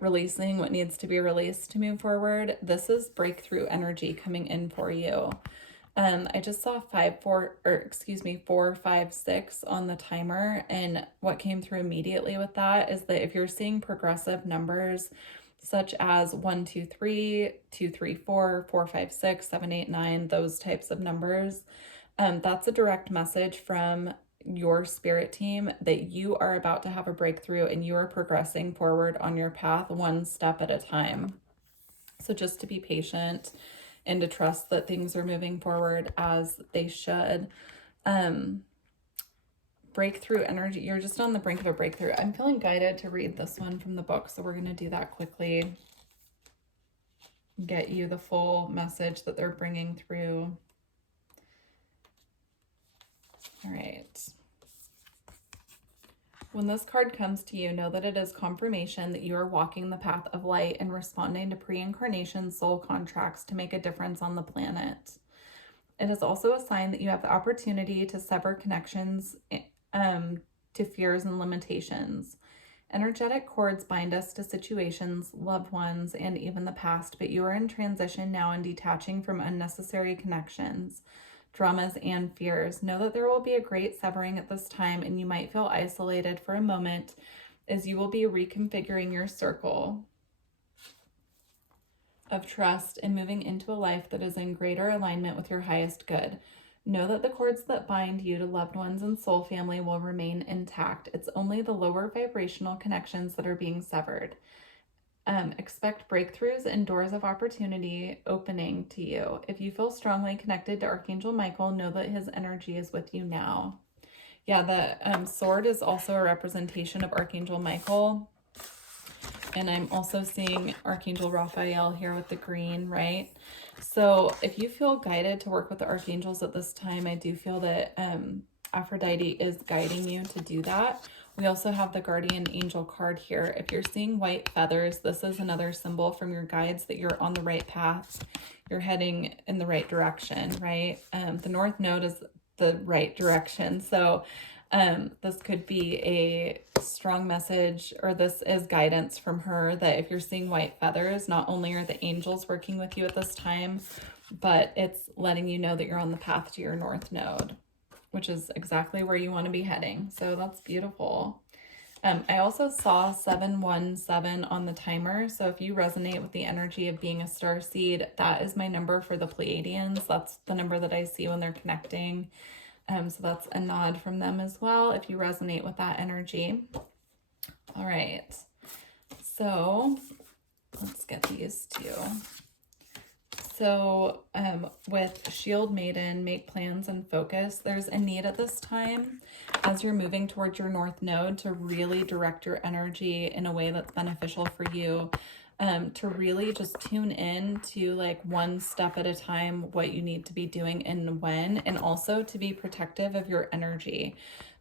releasing what needs to be released to move forward, this is breakthrough energy coming in for you. I just saw 4, 5, 6 on the timer, and what came through immediately with that is that if you're seeing progressive numbers such as 1, 2, 3, 2, 3, 4, 4, 5, 6, 7, 8, 9, those types of numbers, that's a direct message from your spirit team that you are about to have a breakthrough and you are progressing forward on your path one step at a time. So just to be patient and to trust that things are moving forward as they should. Breakthrough energy, you're just on the brink of a breakthrough. I'm feeling guided to read this one from the book, so we're going to do that quickly. Get you the full message that they're bringing through. All right. When this card comes to you, know that it is confirmation that you are walking the path of light and responding to pre-incarnation soul contracts to make a difference on the planet. It is also a sign that you have the opportunity to sever connections to fears and limitations. Energetic cords bind us to situations, loved ones, and even the past, but you are in transition now and detaching from unnecessary connections, dramas, and fears. Know that there will be a great severing at this time, and you might feel isolated for a moment as you will be reconfiguring your circle of trust and moving into a life that is in greater alignment with your highest good. Know that the cords that bind you to loved ones and soul family will remain intact. It's only the lower vibrational connections that are being severed. Expect breakthroughs and doors of opportunity opening to you. If you feel strongly connected to Archangel Michael, know that his energy is with you now. Yeah, the sword is also a representation of Archangel Michael. And I'm also seeing Archangel Raphael here with the green, right? So if you feel guided to work with the archangels at this time, I do feel that Aphrodite is guiding you to do that. We also have the guardian angel card here. If you're seeing white feathers, this is another symbol from your guides that you're on the right path. You're heading in the right direction, right? The North Node is the right direction. So this could be a strong message, or this is guidance from her, that if you're seeing white feathers, not only are the angels working with you at this time, but it's letting you know that you're on the path to your North Node, which is exactly where you want to be heading. So that's beautiful. I also saw 717 on the timer. So if you resonate with the energy of being a starseed, that is my number for the Pleiadians. That's the number that I see when they're connecting. So that's a nod from them as well, if you resonate with that energy. All right. So let's get these two. So with Shield Maiden, make plans and focus. There's a need at this time as you're moving towards your North Node to really direct your energy in a way that's beneficial for you. To really just tune in to like one step at a time what you need to be doing and when, and also to be protective of your energy.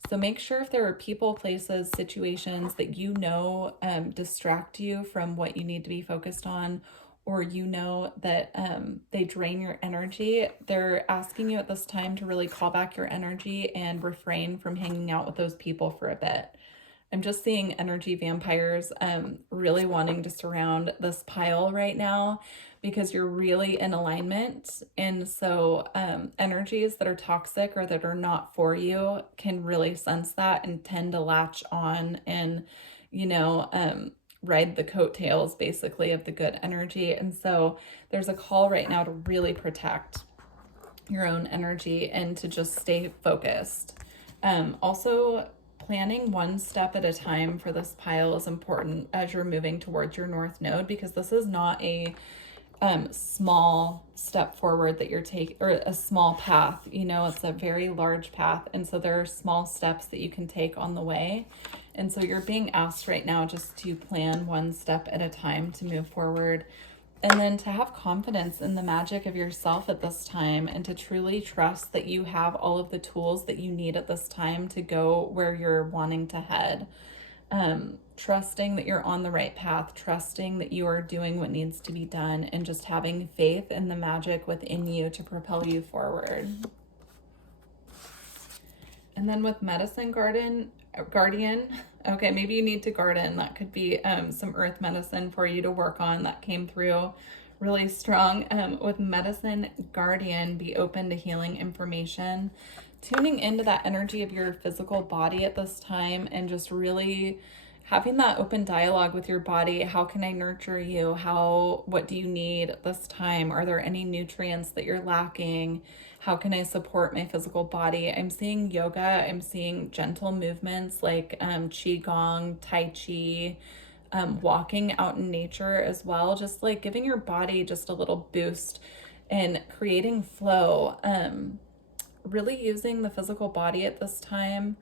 So make sure if there are people, places, situations that you know distract you from what you need to be focused on, or you know that they drain your energy, they're asking you at this time to really call back your energy and refrain from hanging out with those people for a bit. I'm just seeing energy vampires really wanting to surround this pile right now because you're really in alignment. And so energies that are toxic or that are not for you can really sense that and tend to latch on and, ride the coattails basically of the good energy. And so there's a call right now to really protect your own energy and to just stay focused. Also, planning one step at a time for this pile is important as you're moving towards your north node, because this is not a small step forward that you're taking, or a small path. It's a very large path, and so there are small steps that you can take on the way. And so you're being asked right now just to plan one step at a time to move forward, and then to have confidence in the magic of yourself at this time, and to truly trust that you have all of the tools that you need at this time to go where you're wanting to head. Trusting that you're on the right path, trusting that you are doing what needs to be done, and just having faith in the magic within you to propel you forward. And then with Medicine Guardian, okay, maybe you need to garden. That could be some earth medicine for you to work on. That came through really strong. With Medicine Guardian, be open to healing information, tuning into that energy of your physical body at this time, and just really having that open dialogue with your body. How can I nurture you? What do you need at this time? Are there any nutrients that you're lacking? How can I support my physical body? I'm seeing yoga. I'm seeing gentle movements like qigong, tai chi, walking out in nature as well. Just like giving your body just a little boost and creating flow. Really using the physical body at this time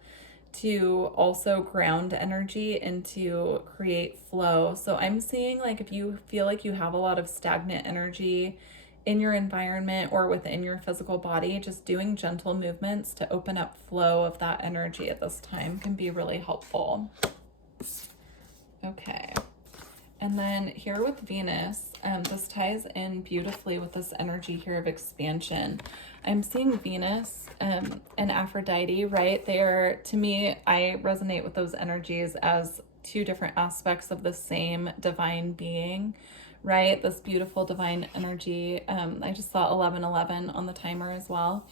to also ground energy and to create flow. So I'm seeing, like, if you feel like you have a lot of stagnant energy in your environment or within your physical body, just doing gentle movements to open up flow of that energy at this time can be really helpful. Okay. And then here with Venus, this ties in beautifully with this energy here of expansion. I'm seeing Venus and Aphrodite, right? To me, I resonate with those energies as two different aspects of the same divine being, right? This beautiful divine energy. I just saw 1111 on the timer as well.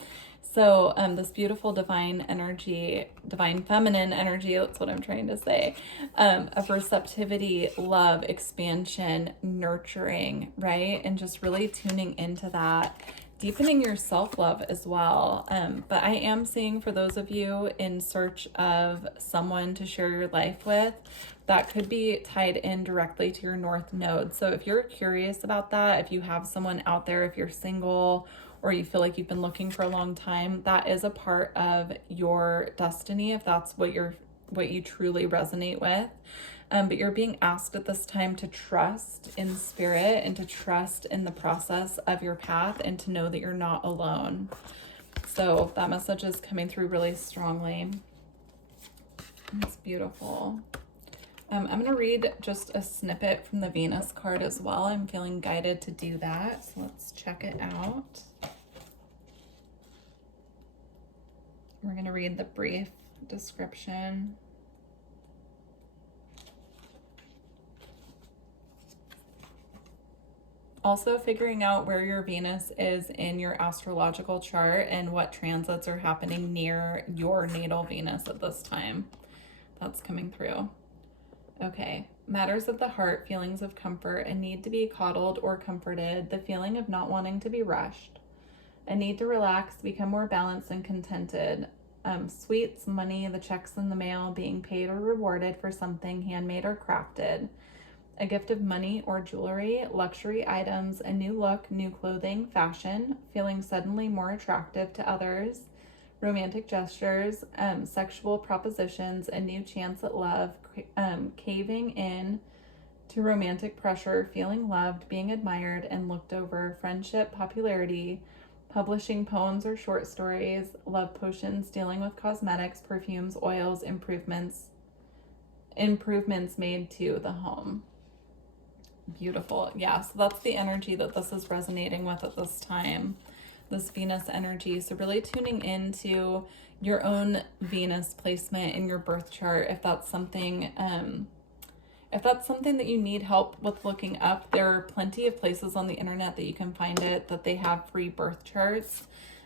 So this beautiful divine energy, divine feminine energy, that's what I'm trying to say, of receptivity, love, expansion, nurturing, right? And just really tuning into that, deepening your self-love as well. But I am seeing, for those of you in search of someone to share your life with, that could be tied in directly to your north node. So if you're curious about that, if you have someone out there, if you're single, or you feel like you've been looking for a long time, that is a part of your destiny, if that's what you truly resonate with. But you're being asked at this time to trust in spirit and to trust in the process of your path, and to know that you're not alone. So that message is coming through really strongly. It's beautiful. I'm going to read just a snippet from the Venus card as well. I'm feeling guided to do that. So let's check it out. We're going to read the brief description. Also figuring out where your Venus is in your astrological chart and what transits are happening near your natal Venus at this time. That's coming through. Okay. Matters of the heart, feelings of comfort, a need to be coddled or comforted, the feeling of not wanting to be rushed, a need to relax, become more balanced and contented, sweets, money, the checks in the mail, being paid or rewarded for something handmade or crafted, a gift of money or jewelry, luxury items, a new look, new clothing, fashion, feeling suddenly more attractive to others, romantic gestures, sexual propositions, a new chance at love, caving in to romantic pressure, feeling loved, being admired and looked over, friendship, popularity, publishing poems or short stories, love potions, dealing with cosmetics, perfumes, oils, improvements made to the home. Beautiful. Yeah, so that's the energy that this is resonating with at this time. this Venus energy. So really tuning into your own Venus placement in your birth chart. If that's something that you need help with looking up, there are plenty of places on the internet that you can find it, that they have free birth charts.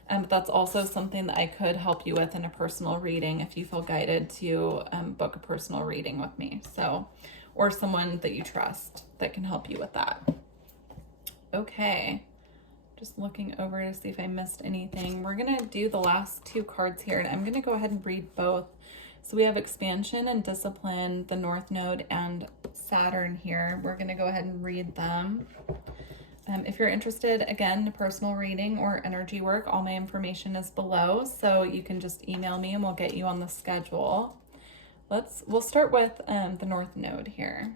But that's also something that I could help you with in a personal reading if you feel guided to book a personal reading with me. So, or someone that you trust that can help you with that. Okay, just looking over to see if I missed anything. We're gonna do the last two cards here, and I'm gonna go ahead and read both. So we have expansion and discipline, the North Node, and Saturn here. We're gonna go ahead and read them. If you're interested, again, in a personal reading or energy work, all my information is below, so you can just email me and we'll get you on the schedule. We'll start with the North Node here.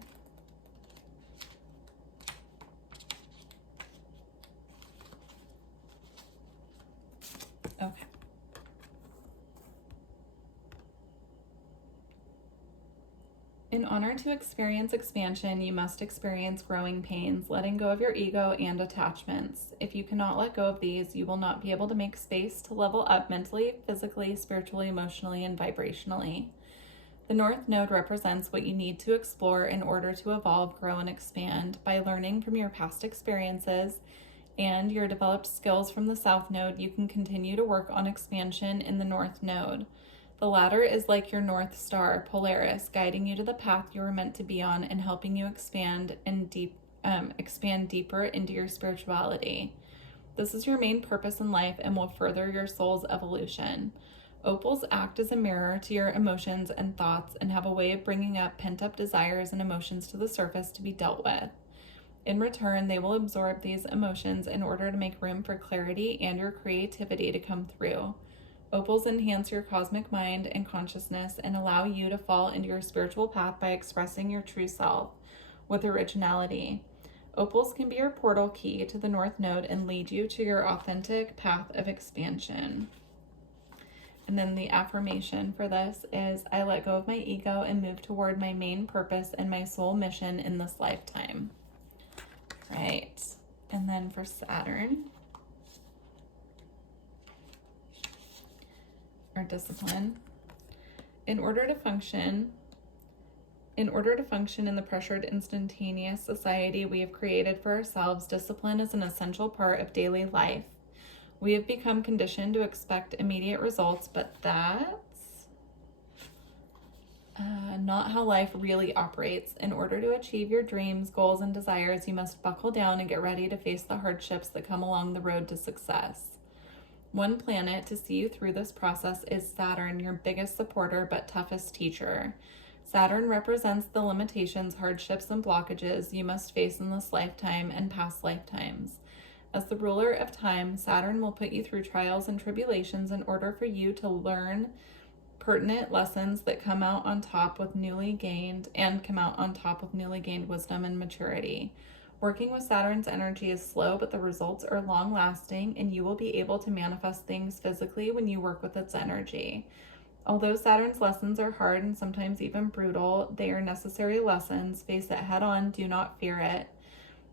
Okay. In order to experience expansion, you must experience growing pains, letting go of your ego and attachments. If you cannot let go of these, you will not be able to make space to level up mentally, physically, spiritually, emotionally, and vibrationally. The North Node represents what you need to explore in order to evolve, grow, and expand. By learning from your past experiences and your developed skills from the South Node, you can continue to work on expansion in the North Node. The latter is like your North Star, Polaris, guiding you to the path you were meant to be on and helping you expand deeper into your spirituality. This is your main purpose in life and will further your soul's evolution. Opals act as a mirror to your emotions and thoughts and have a way of bringing up pent-up desires and emotions to the surface to be dealt with. In return, they will absorb these emotions in order to make room for clarity and your creativity to come through. Opals enhance your cosmic mind and consciousness and allow you to fall into your spiritual path by expressing your true self with originality. Opals can be your portal key to the North Node and lead you to your authentic path of expansion. And then the affirmation for this is, I let go of my ego and move toward my main purpose and my soul mission in this lifetime. Right. And then for Saturn, or discipline. In order to function in the pressured, instantaneous society we have created for ourselves, discipline is an essential part of daily life. We have become conditioned to expect immediate results, but that's not how life really operates. In order to achieve your dreams, goals, and desires, you must buckle down and get ready to face the hardships that come along the road to success. One planet to see you through this process is Saturn, your biggest supporter but toughest teacher. Saturn represents the limitations, hardships, and blockages you must face in this lifetime and past lifetimes. As the ruler of time, Saturn will put you through trials and tribulations in order for you to learn pertinent lessons that come out on top with newly gained wisdom and maturity. Working with Saturn's energy is slow, but the results are long-lasting, and you will be able to manifest things physically when you work with its energy. Although Saturn's lessons are hard and sometimes even brutal, they are necessary lessons. Face it head-on, do not fear it.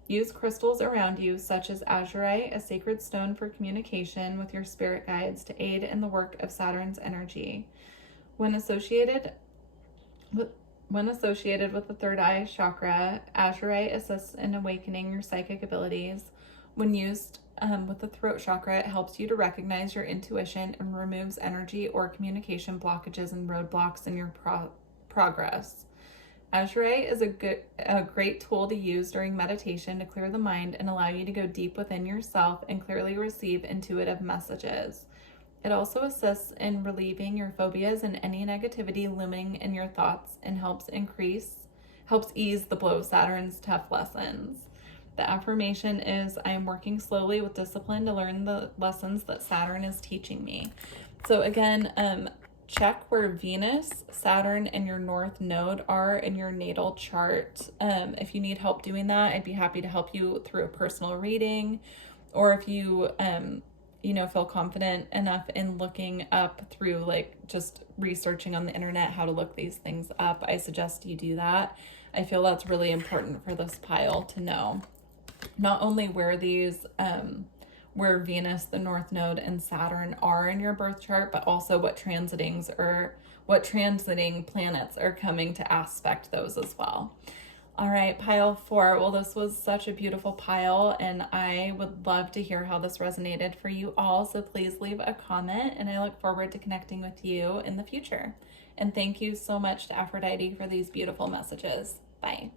Use crystals around you, such as azurite, a sacred stone for communication with your spirit guides, to aid in the work of Saturn's energy. When associated with the third eye chakra, azurite assists in awakening your psychic abilities. When used with the throat chakra, it helps you to recognize your intuition and removes energy or communication blockages and roadblocks in your progress. Azurite is a great tool to use during meditation to clear the mind and allow you to go deep within yourself and clearly receive intuitive messages. It also assists in relieving your phobias and any negativity looming in your thoughts and helps ease the blow of Saturn's tough lessons. The affirmation is, I am working slowly with discipline to learn the lessons that Saturn is teaching me. So again, check where Venus, Saturn, and your North Node are in your natal chart. If you need help doing that, I'd be happy to help you through a personal reading, or if you feel confident enough in looking up through just researching on the internet how to look these things up, I suggest you do that. I feel that's really important for this pile to know. Not only where these where Venus, the North Node, and Saturn are in your birth chart, but also what transitings or what transiting planets are coming to aspect those as well. All right, pile 4. Well, this was such a beautiful pile, and I would love to hear how this resonated for you all. So please leave a comment, and I look forward to connecting with you in the future. And thank you so much to Aphrodite for these beautiful messages. Bye.